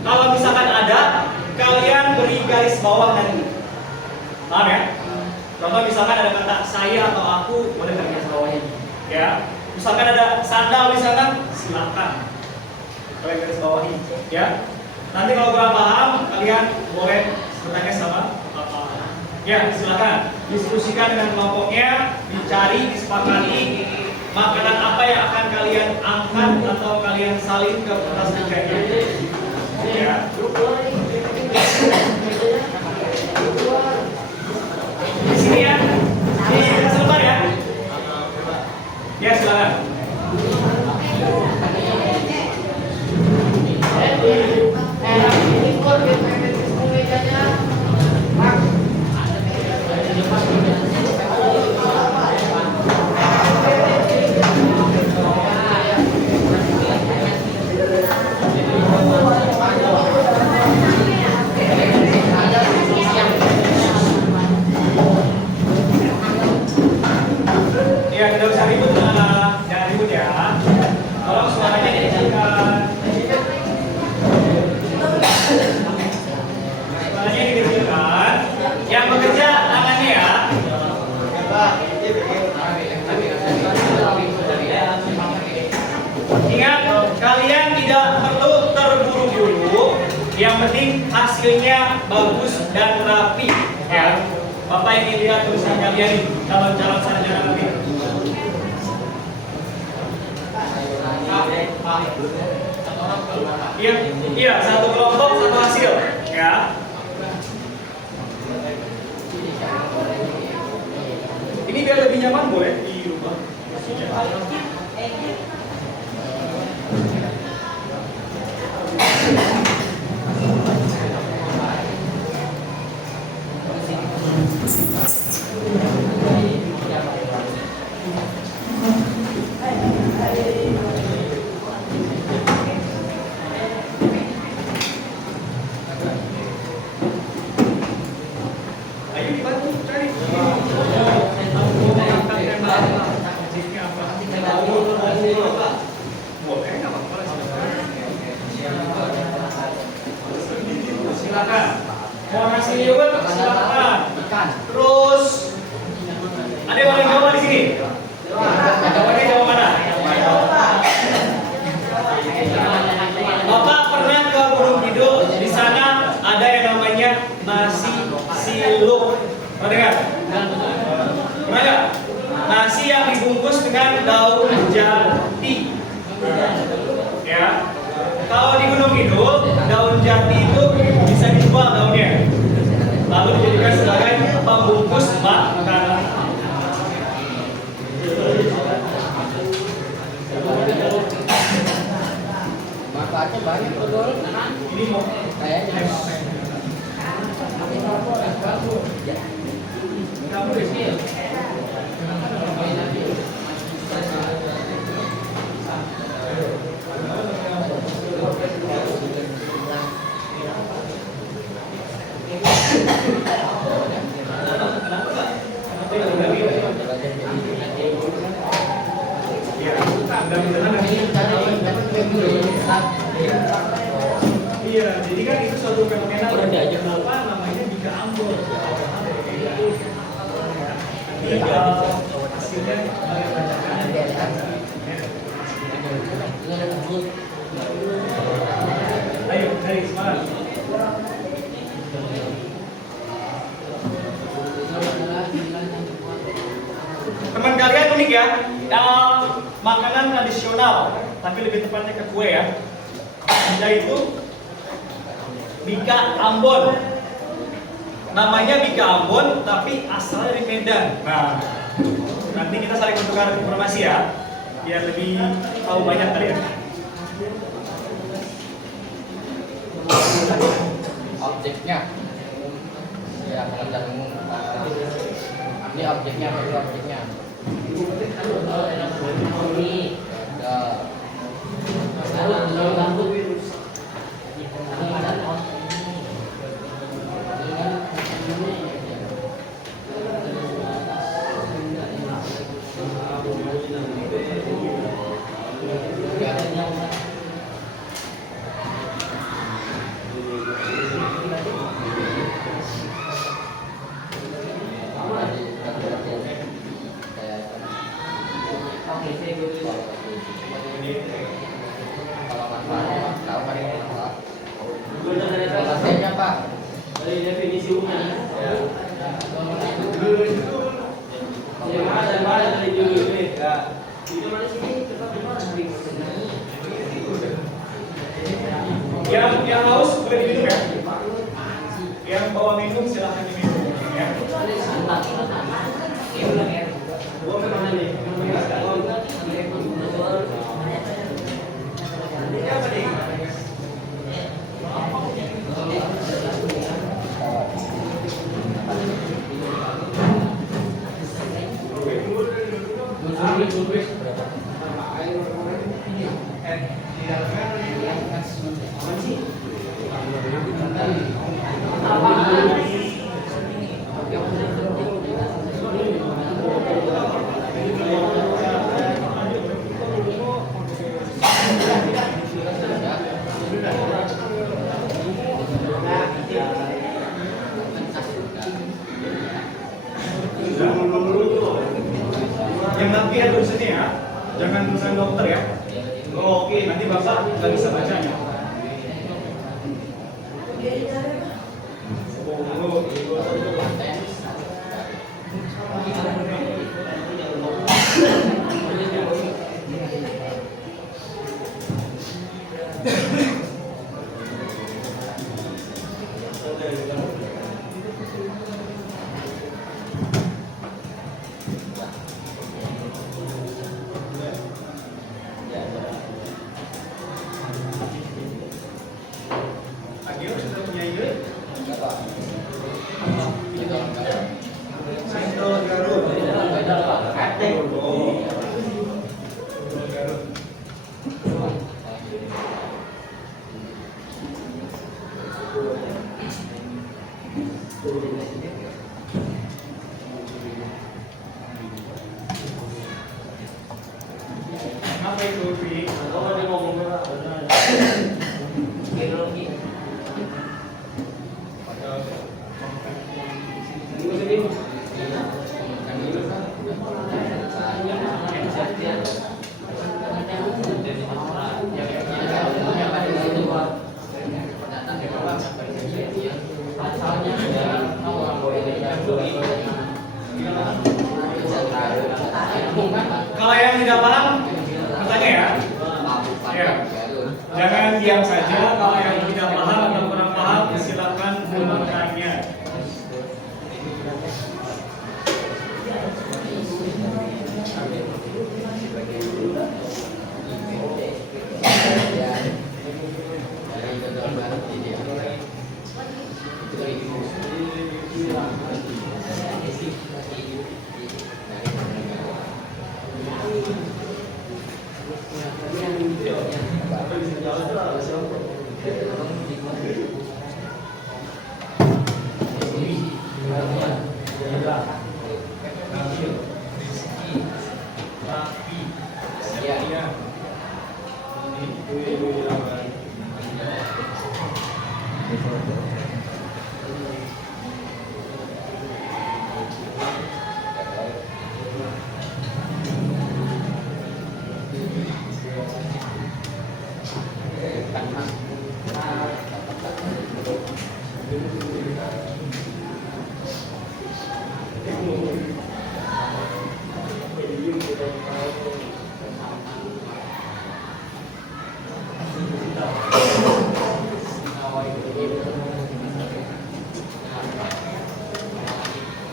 Kalau misalkan ada, kalian beri garis bawah nanti. Paham ya? Contoh misalkan ada kata saya atau aku, boleh garis bawahnya. Ya. Misalkan ada sandal di sana, silakan. Boleh garis bawahi, ya. Nanti kalau kurang paham, kalian boleh bertanya sama Bapak. Ya, silakan diskusikan dengan kelompoknya, dicari, disepakati makanan apa yang akan kalian angkat atau kalian salin ke kertas kerjanya. Ya. Di sini ya, di sebentar ya. Ya, silakan. Ya, tidak usah ribut, jangan ribut ya. Tolong suaranya dikecilkan. Suaranya dikecilkan. Yang bekerja tangannya ya. Ingat, kalian tidak perlu terburu-buru. Yang penting hasilnya bagus dan rapi. Ya, Bapak ingin lihat tulisan kalian nih, calon-calon sarjana nanti. Iya, satu kelompok satu hasil, ya. Ini biar lebih nyaman boleh dirubah. Ayo dibantu cari. Boleh, nggak apa-apa. Silakan. Mau ngasih liwet, silakan. Terus ada yang paling Jawa di sini? Jawabannya Jawa mana? Gimana? Nasi yang dibungkus dengan daun jati. Ya. Kalau di Gunung Kidul, daun jati itu bisa dijual daunnya. Lalu dijadikan sebagai pembungkus makanan. Manfaatnya banyak tuh Dul. Ini mau Kayaknya. Kamu kecil. Iya, jadi kan itu suatu fenomena Orang diajak apa namanya Bika Ambon. Jadi hasilnya kalian bacakan. Ayo, dari semangat. Teman kalian unik ya, makanan tradisional, tapi lebih tepatnya ke kue ya, yaitu Bika Ambon. Namanya Bika Ambon, tapi asalnya dari Medan. Nah, nanti kita saling bertukar informasi ya, biar lebih tahu banyak kalian. Objeknya. Ya, pengantar umum. Ini objeknya apa itu objeknya? Kalau manfaatnya tahu kan ini manfaat. Rasanya Pak. Dari definisi umumnya. Yang ada dari dulu ini. Itu mana sih? Yang haus boleh diminum ya. Yang bawa minum silahkan diminum ya. Gua kemana nih? Yang nanti ya tulisannya ya, jangan tulisan dokter ya. Oh, oke, nanti bapak nggak bisa bacanya. Agil sudah punya ide? Sendal Garut. Oh. Apa itu, Pi? Kalau dia ngomong Kalau yang tidak paham, bertanya ya. Ya. Jangan diam saja. Kalau yang tidak paham atau kurang paham, silakan bertanya.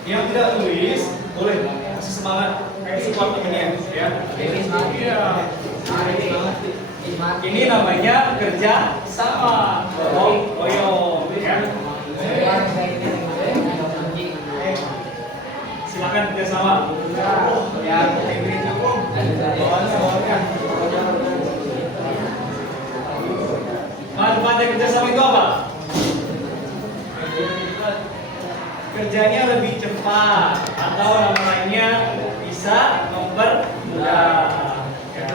Yang tidak tulis boleh kasih semangat, kayak support temennya ya. Iya. Ini namanya kerja sama, gotong royong ya. Silakan kerja sama. Ya, manfaatnya kerja sama itu apa? Kerjanya lebih cepat atau namanya bisa mempermudah ya.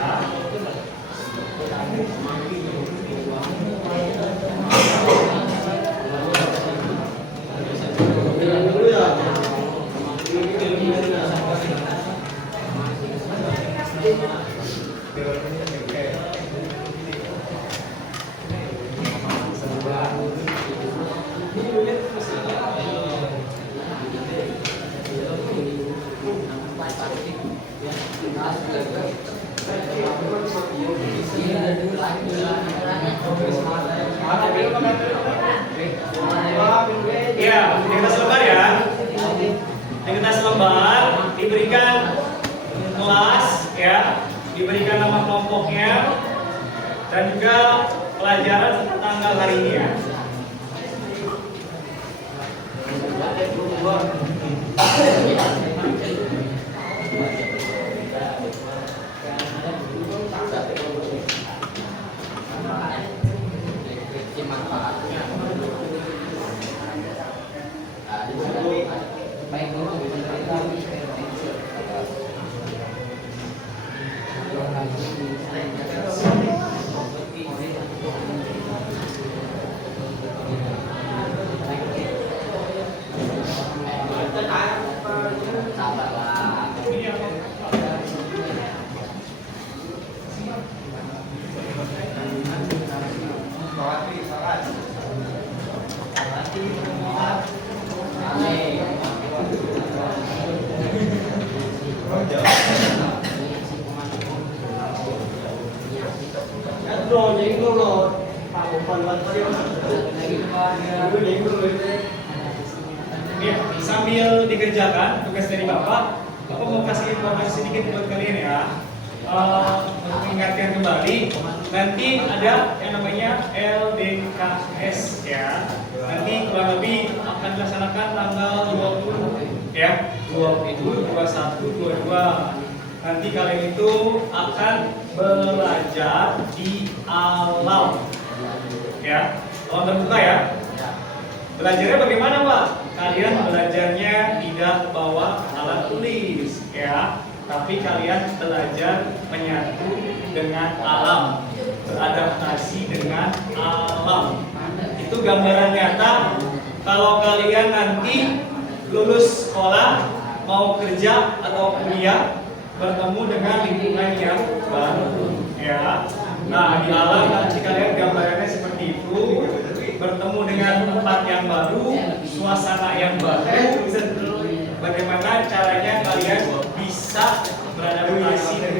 Ya, di kertas lembar ya. Di kertas lembar diberikan kelas ya, diberikan nama kelompoknya dan juga pelajaran serta tanggal harinya ya. Ya, sambil dikerjakan tugas dari Bapak mau kasih informasi sedikit buat kalian ya. Untuk mengingatkan kembali, nanti ada yang namanya LDKS ya. Nanti kurang lebih akan dilaksanakan tanggal 20 ya, 20, 21, 22. Nanti kalian itu akan belajar di alam ya, alam terbuka ya. Belajarnya bagaimana Pak? Kalian belajarnya tidak bawa alat tulis ya, tapi kalian belajar menyatu dengan alam, beradaptasi dengan alam. Itu gambaran nyata kalau kalian nanti lulus sekolah, mau kerja atau kuliah, bertemu dengan lingkungan yang baru ya. Nah, di alam nanti kalian gambarannya seperti itu, bertemu dengan tempat yang baru, suasana yang baru, bagaimana caranya kalian bisa beradaptasi dengan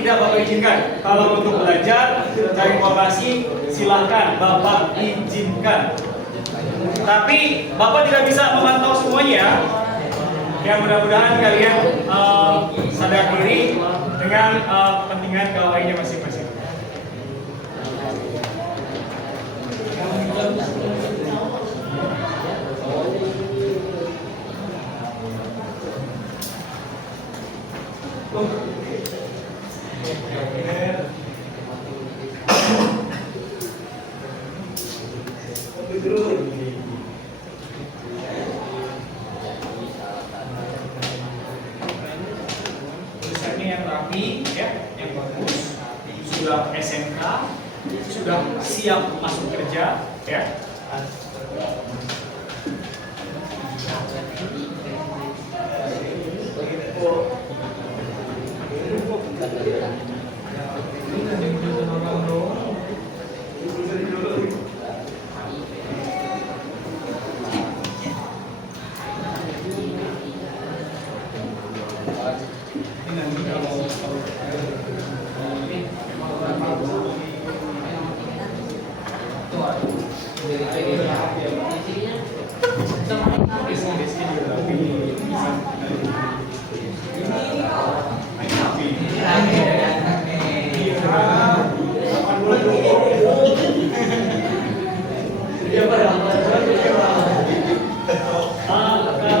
tidak Bapak izinkan. Kalau untuk belajar, cari informasi, silahkan Bapak izinkan. Tapi Bapak tidak bisa memantau semuanya. Ya mudah-mudahan kalian sadar diri dengan kepentingan KWI-nya masing-masing. Tulisannya yang rapi, ya, yang bagus, sudah SMK, sudah siap masuk kerja, ya.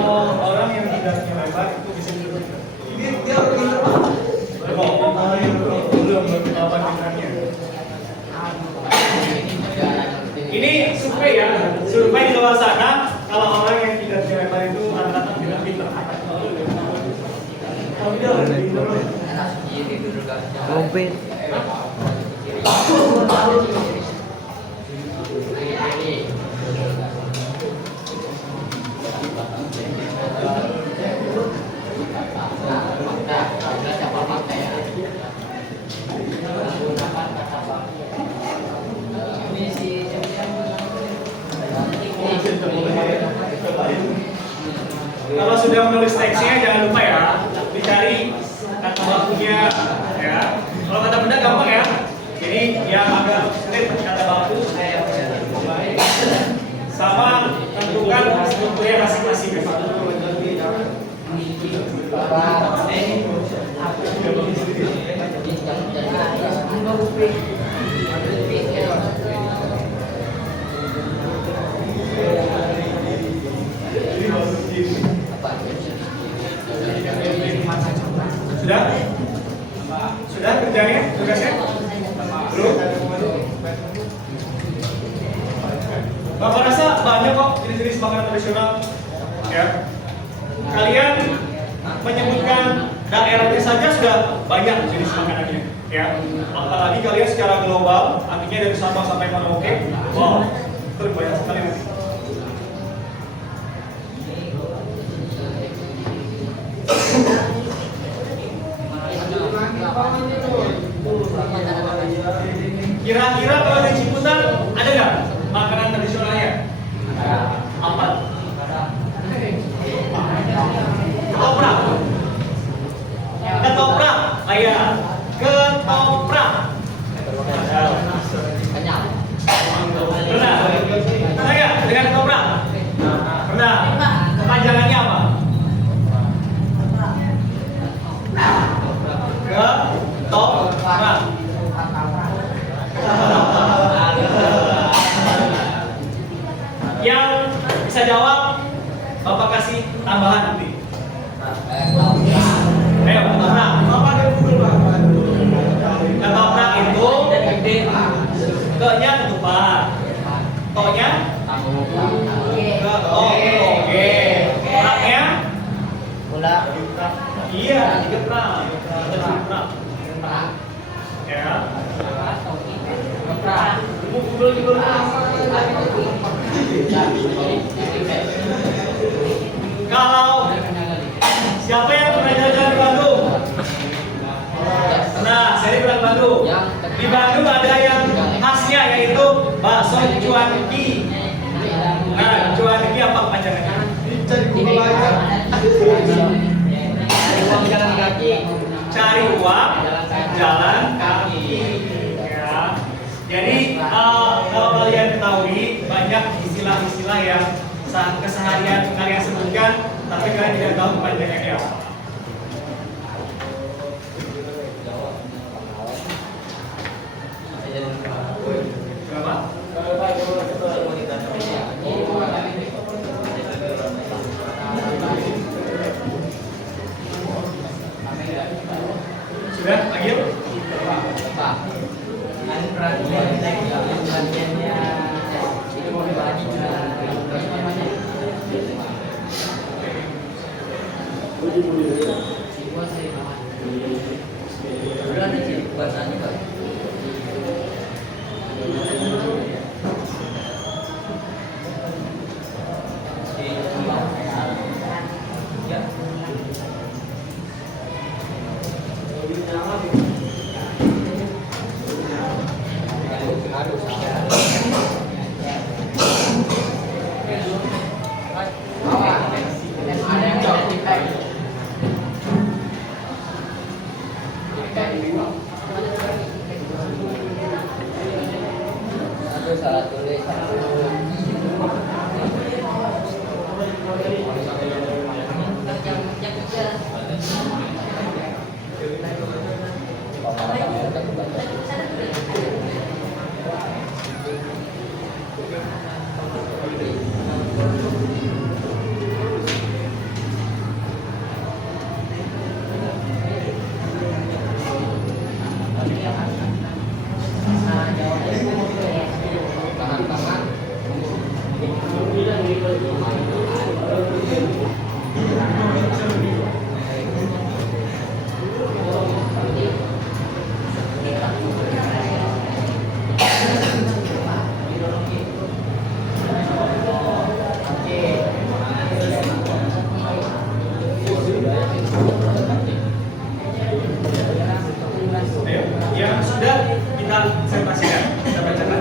Kalau orang yang tidak lebar itu bisa belum apa pintarnya. Ini survei ya, survei di luar sana. Kalau orang yang tidak lebar itu rata-rata tidak pintar. Kompet. Kalau sudah menulis teksnya jangan lupa ya, dicari kata bakunya ya. Kalau kata benda gampang ya. Ini yang agak sulit kata baku sama tentukan strukturnya masing-masing. Sudah? Sudah kerjanya? Tugasnya? Belum? Bapak rasa banyak kok jenis-jenis makanan tradisional. Ya. Kalian menyebutkan daerahnya saja sudah banyak jenis makanannya. Ya. Apalagi kalian secara global, artinya dari Sabang sampai Merauke. Wow, terbanyak sekali nanti. Kira-kira kalau di Ciputat ada nggak makanan tradisionalnya? Apa? Ketoprak. Ketoprak. Ayah. Ketoprak. Kenyal. Pernah? Pernah ya dengan ketoprak? Pernah. Kepanjangannya apa? Ketoprak. Yang bisa jawab, Bapak kasih tambahan nanti. Ayo, ketoprak. Ketoprak itu ke-nya ketupat, to-nya ketoge, prak-nya Gula. iya, ketoprak. Ya. Kalau siapa yang pernah jalan-jalan di Bandung? Nah, saya bilang Bandung. Di Bandung ada yang khasnya yaitu bakso cuanki. Nah, cuanki apa panjangannya? Cari uang jalan istilah-istilah yang saat keseharian kalian sebutkan, tapi kalian tidak tahu kepanjangannya apa. Kenapa? Sudah, Agil? Salah tulis. Tahan-tahan. Ayo, yang sudah kita presentasikan, kita bacakan.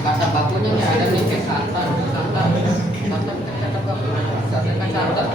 Kata bakunya nih ada nih kayak santan kan kata baku santan kan santan.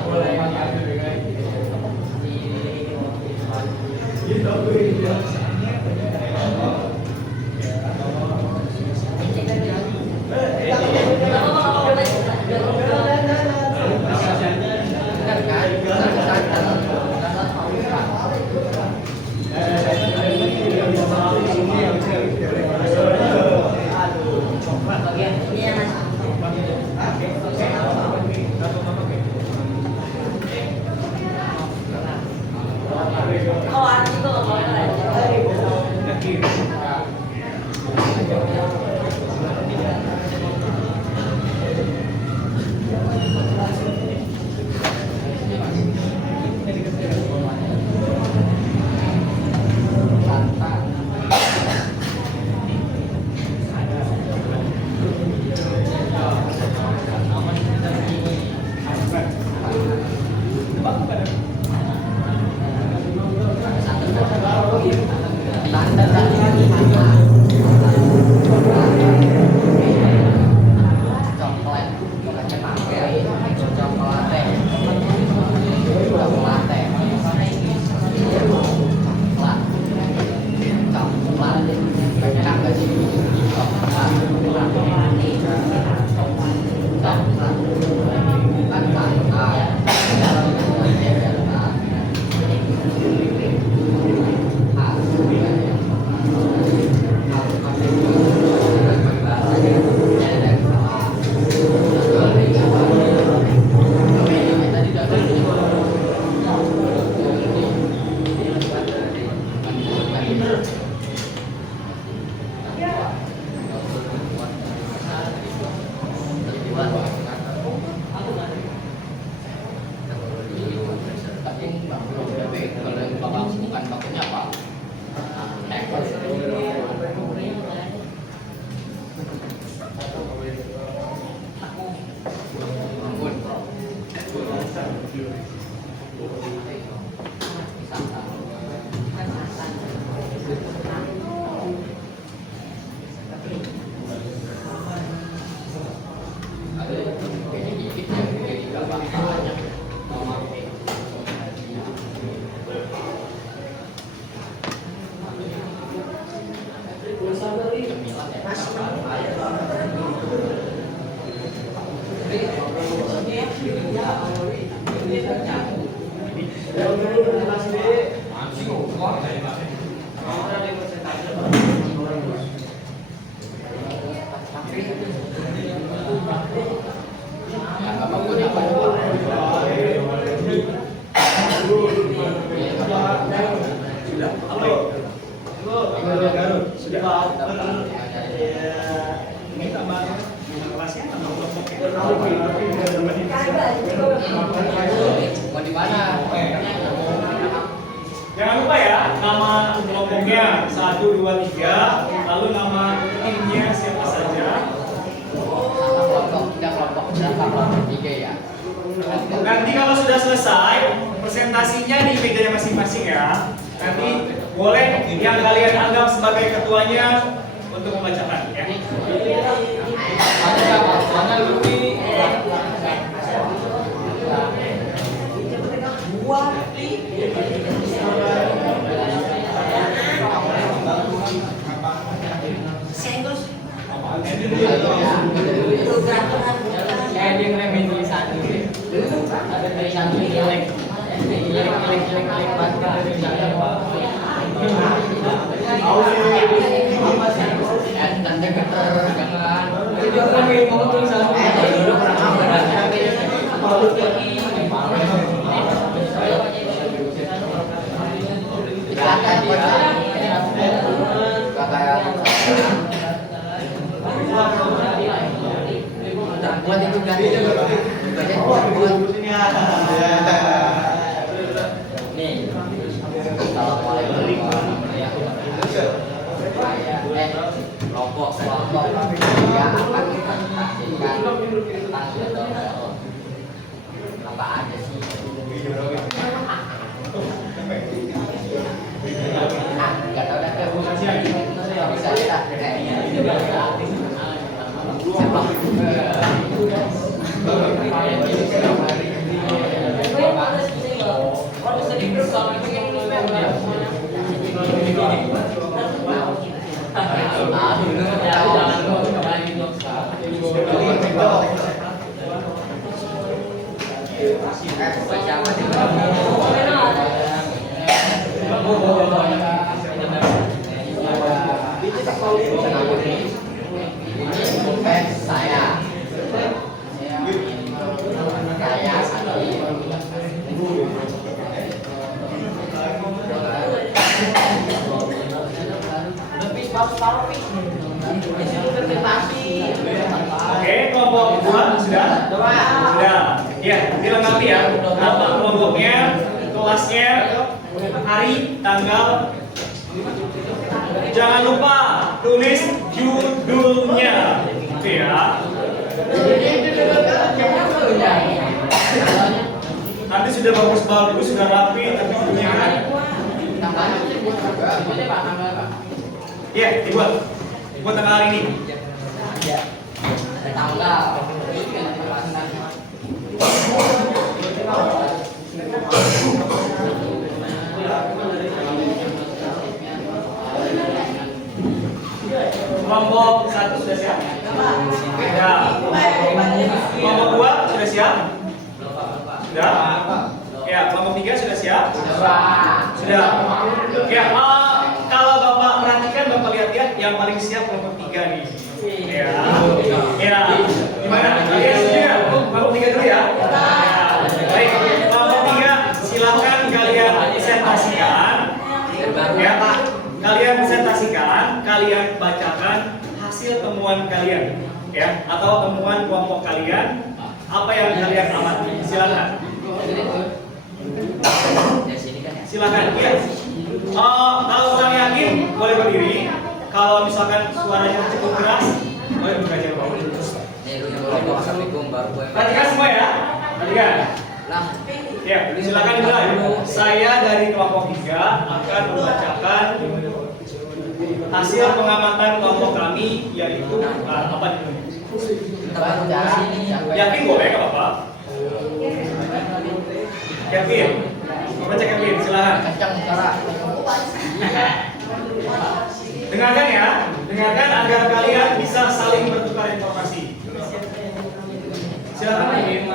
Ini tambah kelasnya tambah kelompoknya. Mau di mana? Jangan lupa ya, nama kelompoknya 1, 2, 3, lalu nama timnya siapa saja. Kelompok 3 ya. Nanti kalau sudah selesai, presentasinya di mejanya masing-masing ya. Nanti boleh yang kalian anggap sebagai ketuanya untuk membacakan ya. Mana Luwi? Buat itu ganti nih. Assalamualaikum kelompok yang akan kita saksikan tentang Jadwal apa aja sih? Nggak tahu dah. Bisa kita saya Oke, kelompok kedua sudah? Sudah. Ya, dilengkapi ya. Nama kelompoknya, kelasnya, hari, tanggal. Jangan lupa tulis judulnya. Oke ya. Nanti sudah bagus-bagus, sudah rapi, tapi judulnya kan? Iya, dibuat. Dibuat tanggal hari ini. tanggal Kelompok 1 sudah siap? Sudah. Kelompok 2 sudah siap? Sudah. Ya, kelompok 3 sudah siap? Sudah. Ya, kalau Bapak perhatikan, Bapak lihat-lihat yang paling siap kelompok 3 nih. Ya. Ya. Gimana? Kalian setuju ya? Kelompok 3 dulu ya? Ya. Baik. Kelompok 3 silakan kalian presentasikan. Ya, Pak. Kalian presentasikan, kalian bacakan hasil temuan kalian, ya, atau temuan kelompok kalian, apa yang kalian amati. Silakan. Silakan. Ya. Kalau kurang yakin, boleh berdiri. Kalau misalkan suaranya cukup keras, boleh buka aja. Perhatikan semua ya. Perhatikan. Ya, silakan dimulai. Saya dari kelompok 3 akan membacakan hasil pengamatan kelompok kami, yaitu apa itu? Yakin boleh nggak apa-apa? Kevin, baca Kevin, silakan. Dengarkan ya, dengarkan agar kalian bisa saling bertukar informasi. Silakan Kevin.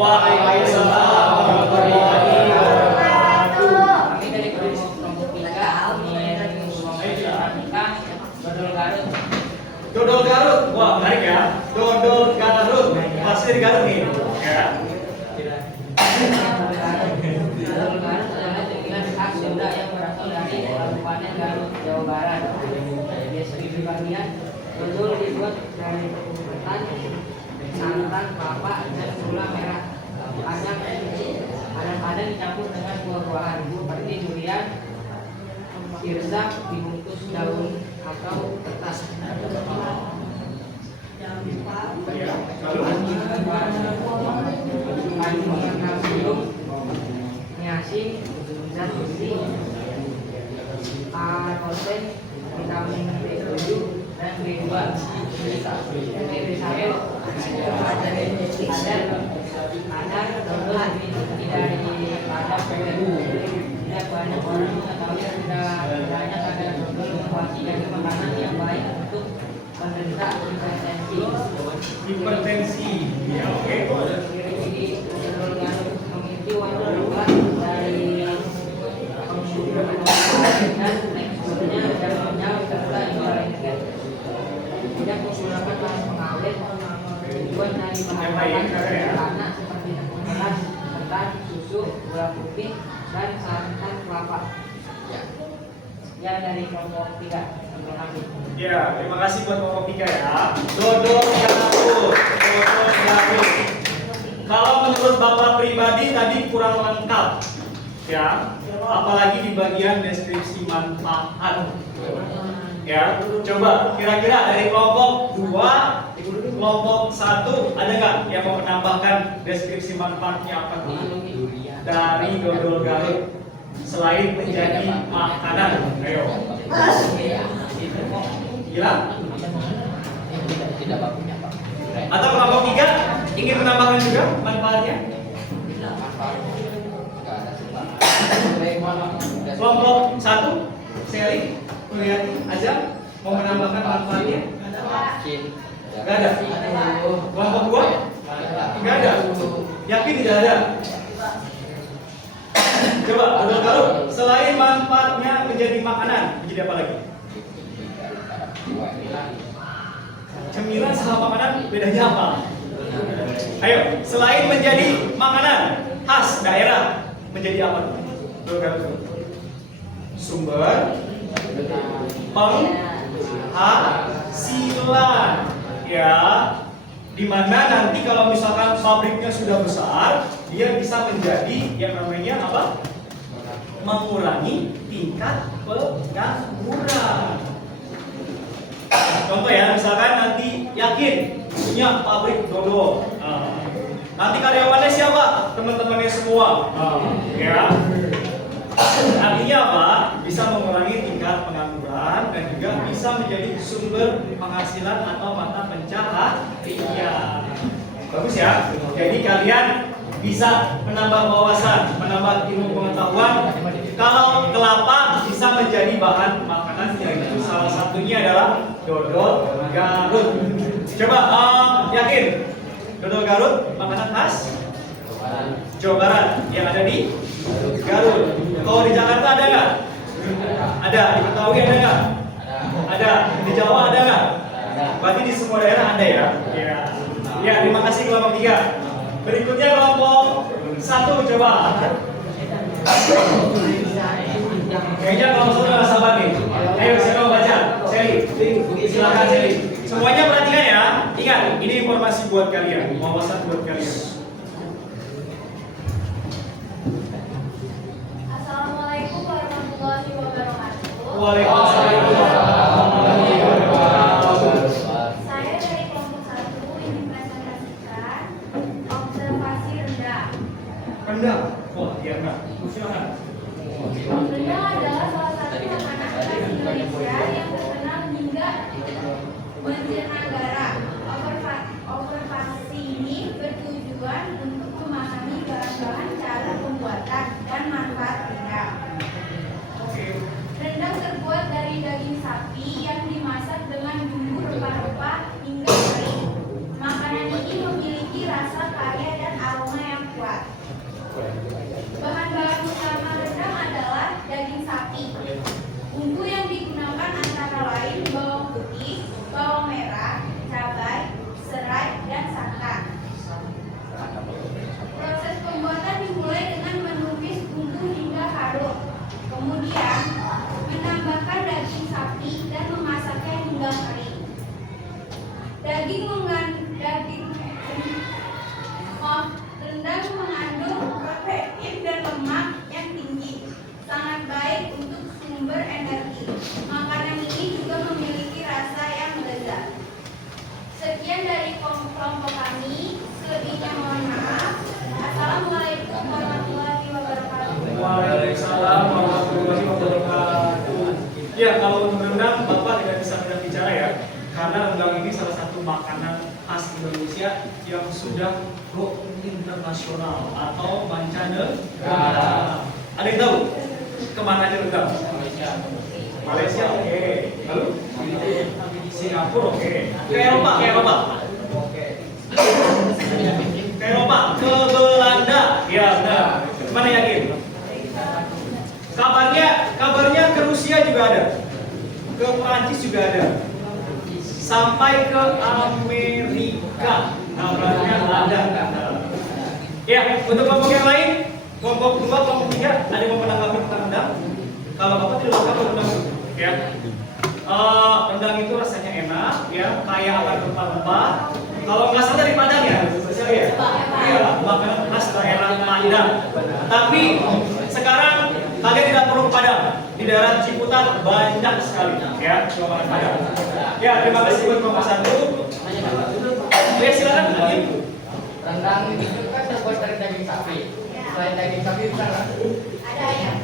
Waalaikumsalam warahmatullahi wabarakatuh. Kami dari kelompok Pika ingin memperkenalkan Dodol Garut. Dodol Garut, wah menarik ya. Dodol Garut, pasti dari Garut nih. Ya. Dodol Garut adalah cemilan khas Sunda yang berasal dari Kabupaten Garut, Jawa Barat. Di segi bagian, dodol dibuat dari tepung ketan, santan, kelapa, dan gula merah. Kadang-kadang dicampur dengan buah-buahan seperti durian, sirsak dibungkus daun atau kertas. Ya. Lalu Kandungan kalsium, niacin, zat besi, protein, vitamin B7 dan B2, B1, ada dodol tidak pada tidak banyak orang mengetahui tidaknya ada dodol inovasi dari makanan yang baik untuk penderita hipertensi. hipertensi. Ya, oke. Jadi dodol Garut memiliki warna berubah dari dan teksturnya dan renyah serta intoleran. Tidak menggunakan bahan pengawet, dibuat dari bahan sederhana seperti tepung beras, ketan, susu, gula putih, dan santan kelapa. Ya dari kelompok 3. Terima kasih. Ya, terima kasih buat Bapak Pika ya. Dodol Garut, Dodol Garut. Kalau menurut Bapak pribadi tadi kurang lengkap, ya. Apalagi di bagian deskripsi manfaat. Ya, coba kira-kira dari kelompok 2, kelompok 1 ada nggak yang mau menambahkan deskripsi manfaatnya apa dari dodol Garut selain menjadi makanan? Ayo. Gila? Tidak bakunya Pak. Atau kelompok 3 ingin menambahkan juga manfaatnya? Enggak ada sebab. Kelompok 1, Sally, kuliah aja mau menambahkan manfaatnya? Cin. Gak ada. Kelompok 2? Gak ada. Yakin tidak ada? Coba, dodol Garut selain manfaatnya menjadi makanan, menjadi apa lagi? Cemilan sama makanan bedanya apa? Ayo, selain menjadi makanan khas daerah, menjadi apa? Dodol Garut. Sumber penghasilan, ya, dimana nanti kalau misalkan pabriknya sudah besar, dia bisa menjadi yang namanya apa? Mengurangi tingkat pengangguran. Contoh ya, misalkan nanti yakin punya pabrik dodol, nanti karyawannya siapa? Teman-temannya semua, ya. Artinya apa? Bisa mengurangi tingkat pengangguran dan juga bisa menjadi sumber penghasilan atau mata pencaharian. Bagus ya. Jadi kalian bisa menambah wawasan, menambah ilmu pengetahuan. Kalau kelapa bisa menjadi bahan makanan, yaitu salah satunya adalah dodol Garut. Coba yakin dodol Garut makanan khas Jawa Barat yang ada di Garut. Kalau di Jakarta ada nggak? Ada. Di Betawi ada nggak? Ada. Di Jawa ada nggak? Berarti di semua daerah ada ya? Iya. Ya, terima kasih kelompok 3. Berikutnya kelompok 1 coba. Kayaknya kelompok 1 nggak sabar nih. Ayo siapa mau baca? Sally. Silakan Sally. Semuanya perhatikan ya. Ingat, ini informasi buat kalian, wawasan buat kalian. Assalamualaikum warahmatullahi wabarakatuh. Waalaikumsalam warahmatullahi wabarakatuh. Saya dari kelompok 1 ingin presentasikan observasi rendang. Rendang. Wah, iya enggak. Silakan. Rendang adalah salah satu makanan khas Indonesia yang terkenal hingga mancanegara. Observasi ini bertujuan untuk memahami bahan-bahan, cara pembuatan, dan manfaat rendang. Rendang terbuat dari daging sapi yang dimasak dengan bumbu rempah-rempah hingga kering. Makanan ini memiliki rasa kaya dan aroma yang Rendang mengandung protein dan lemak yang tinggi, sangat baik untuk sumber energi. Makanan ini juga memiliki rasa yang lezat. Sekian dari kelompok kami. Selebihnya mohon maaf. Assalamualaikum warahmatullahi wabarakatuh. Waalaikumsalam warahmatullahi wabarakatuh. Ya, kalau untuk rendang Bapak tidak bisa bicara ya, karena rendang ini salah satu makanan khas Indonesia yang sudah go internasional atau mancanegara. Ada yang tahu kemana aja rendang? Malaysia, oke. Lalu Singapura, oke. Ke Eropa, ke Eropa, ke Belanda, ya benar. Mana yakin? Kabarnya ke Rusia juga ada, ke Prancis juga ada, sampai ke Amerika kabarnya ada. Ya, untuk kelompok yang lain, kelompok 2, kelompok 3, ada yang mau menanggapi tentang rendang? Kalau Bapak tidak suka rendang, ya. Rendang itu rasanya enak, ya, kaya akan rempah-rempah. Kalau nggak salah dari Padang ya, spesial ya. Iya, makanan khas daerah Padang. Tapi sekarang kalian tidak perlu ke Padang. Di daerah Ciputat banyak sekali, ya, makanan Padang. Ya, terima kasih buat kelompok 1. Ya, silakan. Rendang itu kan terbuat dari daging sapi. Selain daging sapi bisa nggak? Ada ayam.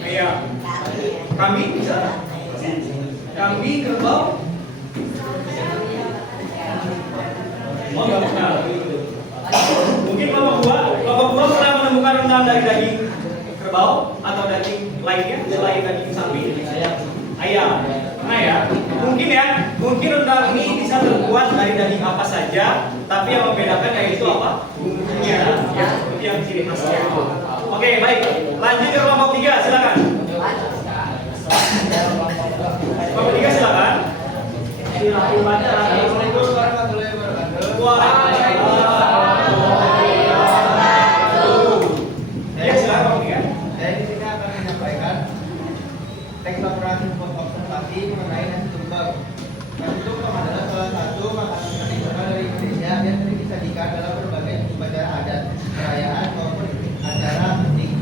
Iya. Kambing bisa? Kambing, kerbau? Oh, nggak pernah. Mungkin kelompok dua pernah menemukan rendang dari daging kerbau atau daging lainnya selain daging sapi? Ayam. Pernah ya? Mungkin rendang ini bisa terbuat dari daging apa saja, tapi yang membedakan yaitu apa? Bumbunya, ya, seperti yang ciri khasnya. Oke, baik. Lanjut ke kelompok 3, silakan. Kelompok 3 silakan. Assalamualaikum warahmatullahi wabarakatuh. Ya, silakan kelompok 3. Saya di sini akan menyampaikan teks laporan observasi mengenai nasi tumpeng. Nasi tumpeng adalah salah satu makanan tradisional dari Indonesia yang sering disajikan dalam berbagai upacara adat, perayaan maupun acara penting.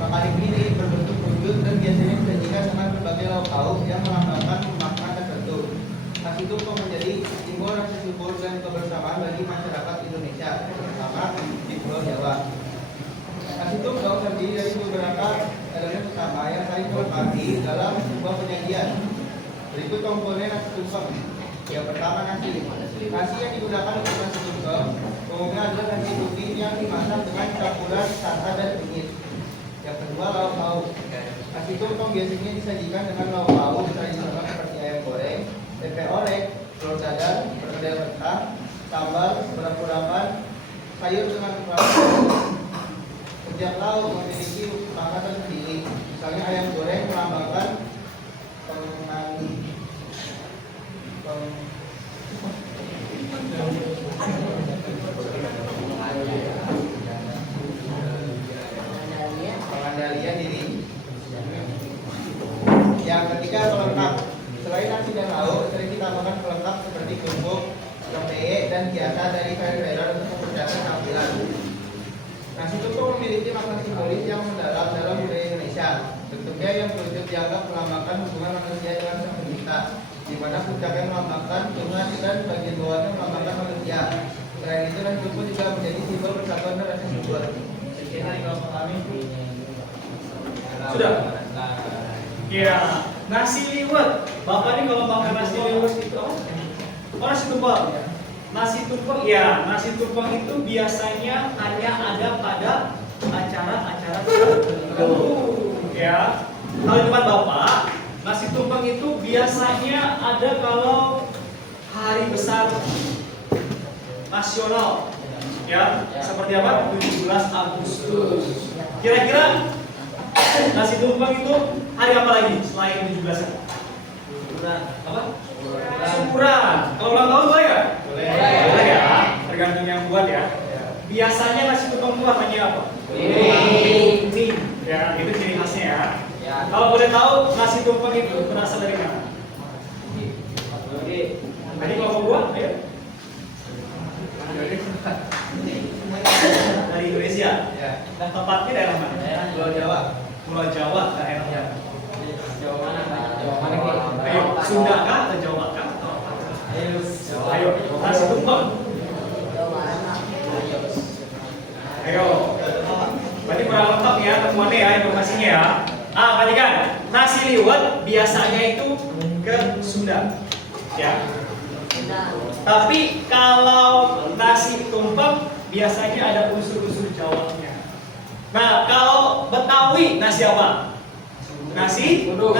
Makanan ini berbentuk wujud dan biasanya disajikan dengan berbagai lauk pauk yang melambangkan makna tertentu. Nasi tumpeng menjadi simbol rasa syukur dan kebersamaan bagi masyarakat Indonesia, terutama di Pulau Jawa. Nasi tumpeng terdiri dari beberapa elemen utama yang saling melengkapi dalam sebuah penyajian. Berikut komponen nasi tumpeng. Yang pertama, nasi. Nasi yang digunakan untuk nasi tumpeng umumnya adalah nasi putih yang dimasak dengan campuran santan dan kunyit. Yang kedua, lauk pauk. Nasi tumpeng biasanya disajikan dengan lauk pauk tradisional seperti ayam goreng, tempe orek, telur dadar, perkedel mentah, sambal, beras-berapan, sayur dengan kelapa. Setiap lauk memiliki makna tersendiri. Misalnya ayam goreng melambangkan pengendalian diri. Yang ketiga, pelengkap. Selain nasi dan lauk, sering ditambahkan pelengkap seperti kerupuk, rempeyek, dan hiasan dari sayur-sayuran untuk mempercantik tampilan. Nasi tumpeng memiliki makna simbolis yang mendalam dalam budaya Indonesia. Bentuknya yang wujud dianggap melambangkan hubungan manusia dengan Sang Pencipta, di mana puncaknya melambangkan Tuhan dan bagian bawahnya melambangkan manusia. Selain itu, nasi tumpeng juga menjadi simbol persatuan dan rasa syukur. Sekian dari kelompok kami. Sudah? Ya, nasi liwet. Bapak ini kalau makan nasi liwet itu apa? Oh, nasi tumpeng. Nasi tumpeng, ya, nasi tumpeng itu biasanya hanya ada pada acara-acara tertentu, ya. Kalau di tempat Bapak, nasi tumpeng itu biasanya ada kalau hari besar nasional, ya, seperti apa? 17 Agustus. Kira-kira nasi tumpeng itu hari apa lagi selain 17? Apa? Syukuran. Kalau ulang tahun boleh ya? Boleh ya. Tergantung yang buat ya. Biasanya nasi tumpeng itu warnanya apa? Kuning. Ya, itu ciri khasnya ya. Kalau boleh tahu nasi tumpeng itu berasal dari mana? Tadi kelompok 2, ayo. Dan tempatnya daerah mana? Pulau Jawa. Pulau Jawa daerahnya. Jawa mana Pak? Jawa mana Ki? Ayo, Sunda kah atau Jawa kah? Ayo, nasi tumpeng. Ayo. Berarti kurang lengkap ya temuannya ya informasinya ya. Perhatikan, nasi liwet biasanya itu ke Sunda. Ya. Tapi kalau nasi tumpeng biasanya ada unsur-unsur Jawanya. Nah, kalau Betawi nasi apa? Nasi uduk.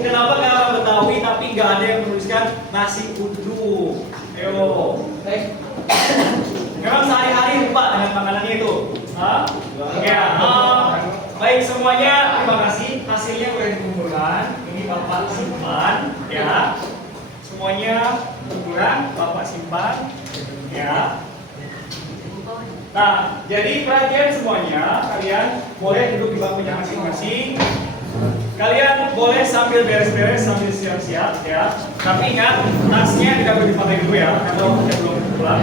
Kenapa nggak orang Betawi tapi nggak ada yang menuliskan nasi uduk? Ayo. Memang sehari-hari lupa dengan makanannya itu. Ya. Baik semuanya, terima kasih. Hasilnya sudah dikumpulkan. Ini Bapak simpan, ya. Semuanya kumpulan Bapak simpan, ya. Nah, jadi perhatian semuanya, kalian boleh duduk di bangkunya masing-masing. Kalian boleh sambil beres-beres, sambil siap-siap, ya. Tapi ingat, tasnya tidak boleh dipakai dulu ya, kalau kita belum pulang.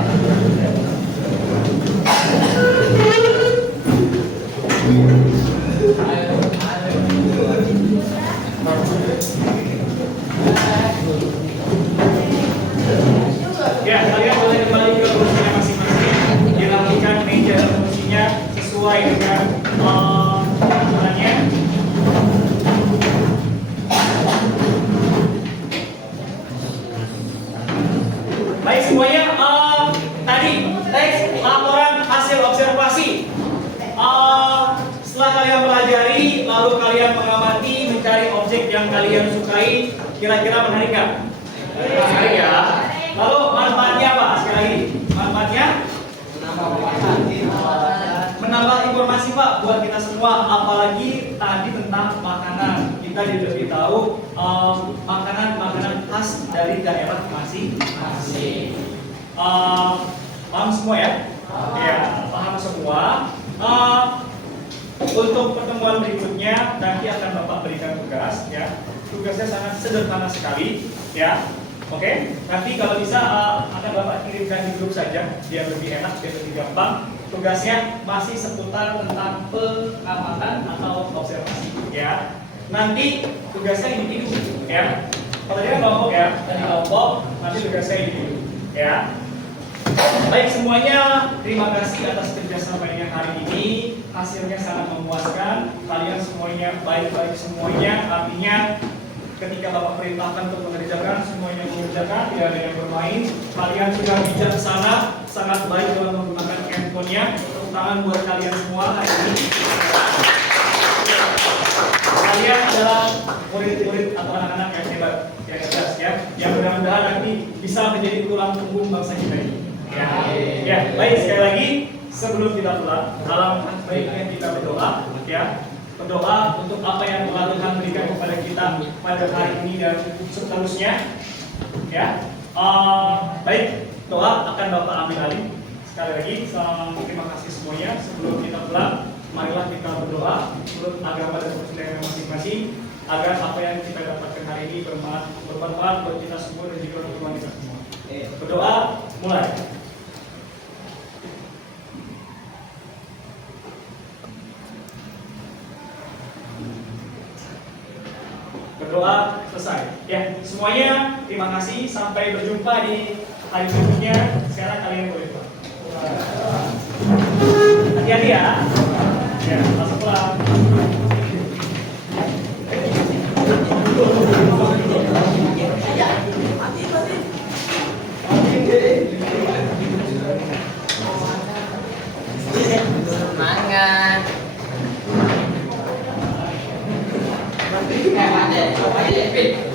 Ya, kalian boleh kembali ke kursinya masing-masing. Dirapikan meja dan kursinya sesuai dengan ukurannya. Baik semuanya, tadi teks laporan hasil observasi. Setelah kalian pelajari, lalu kalian mengamati, mencari objek yang kalian sukai, kira-kira menarik nggak? Menarik ya. Lalu manfaatnya apa? Sekali lagi, manfaatnya menambah informasi Pak buat kita semua, apalagi tadi tentang makanan. Kita juga lebih tahu makanan khas dari daerah masing-masing. Paham semua ya? Ya, paham semua. Untuk pertemuan berikutnya nanti akan Bapak berikan tugas ya. Tugasnya sangat sederhana sekali ya. Oke, nanti kalau bisa akan Bapak kirimkan di grup saja biar lebih enak, biar lebih gampang. Tugasnya masih seputar tentang pengamatan atau observasi ya. Nanti tugasnya individu ya. Kalau dia kelompok ya, tadi kelompok, nanti tugasnya individu ya. Baik semuanya, terima kasih atas kerjasamanya hari ini. Hasilnya sangat memuaskan. Kalian semuanya baik-baik semuanya. Artinya ketika Bapak perintahkan untuk mengerjakan, semuanya mengerjakan, tidak ada yang bermain. Kalian sudah bijaksana, sangat baik dalam menggunakan handphonenya. Tepuk tangan buat kalian semua hari ini. Kalian adalah murid-murid atau anak-anak yang hebat, yang cerdas ya. Yang mudah-mudahan nanti bisa menjadi tulang punggung bangsa kita ini. Ya, baik sekali lagi sebelum kita pulang, alangkah baiknya kita berdoa ya. Berdoa untuk apa yang Tuhan berikan kepada kita pada hari ini dan seterusnya ya. Baik, doa akan Bapak ambil alih. Sekali lagi, terima kasih semuanya. Sebelum kita pulang, marilah kita berdoa menurut agama dan kepercayaan masing-masing agar apa yang kita dapatkan hari ini bermanfaat buat kita semua dan juga untuk kita semua. Berdoa, mulai. Berdoa selesai. Ya, semuanya terima kasih. Sampai berjumpa di hari berikutnya. Sekarang kalian boleh pulang. Hati-hati ya. Ya, langsung pulang. Semangat. Ada,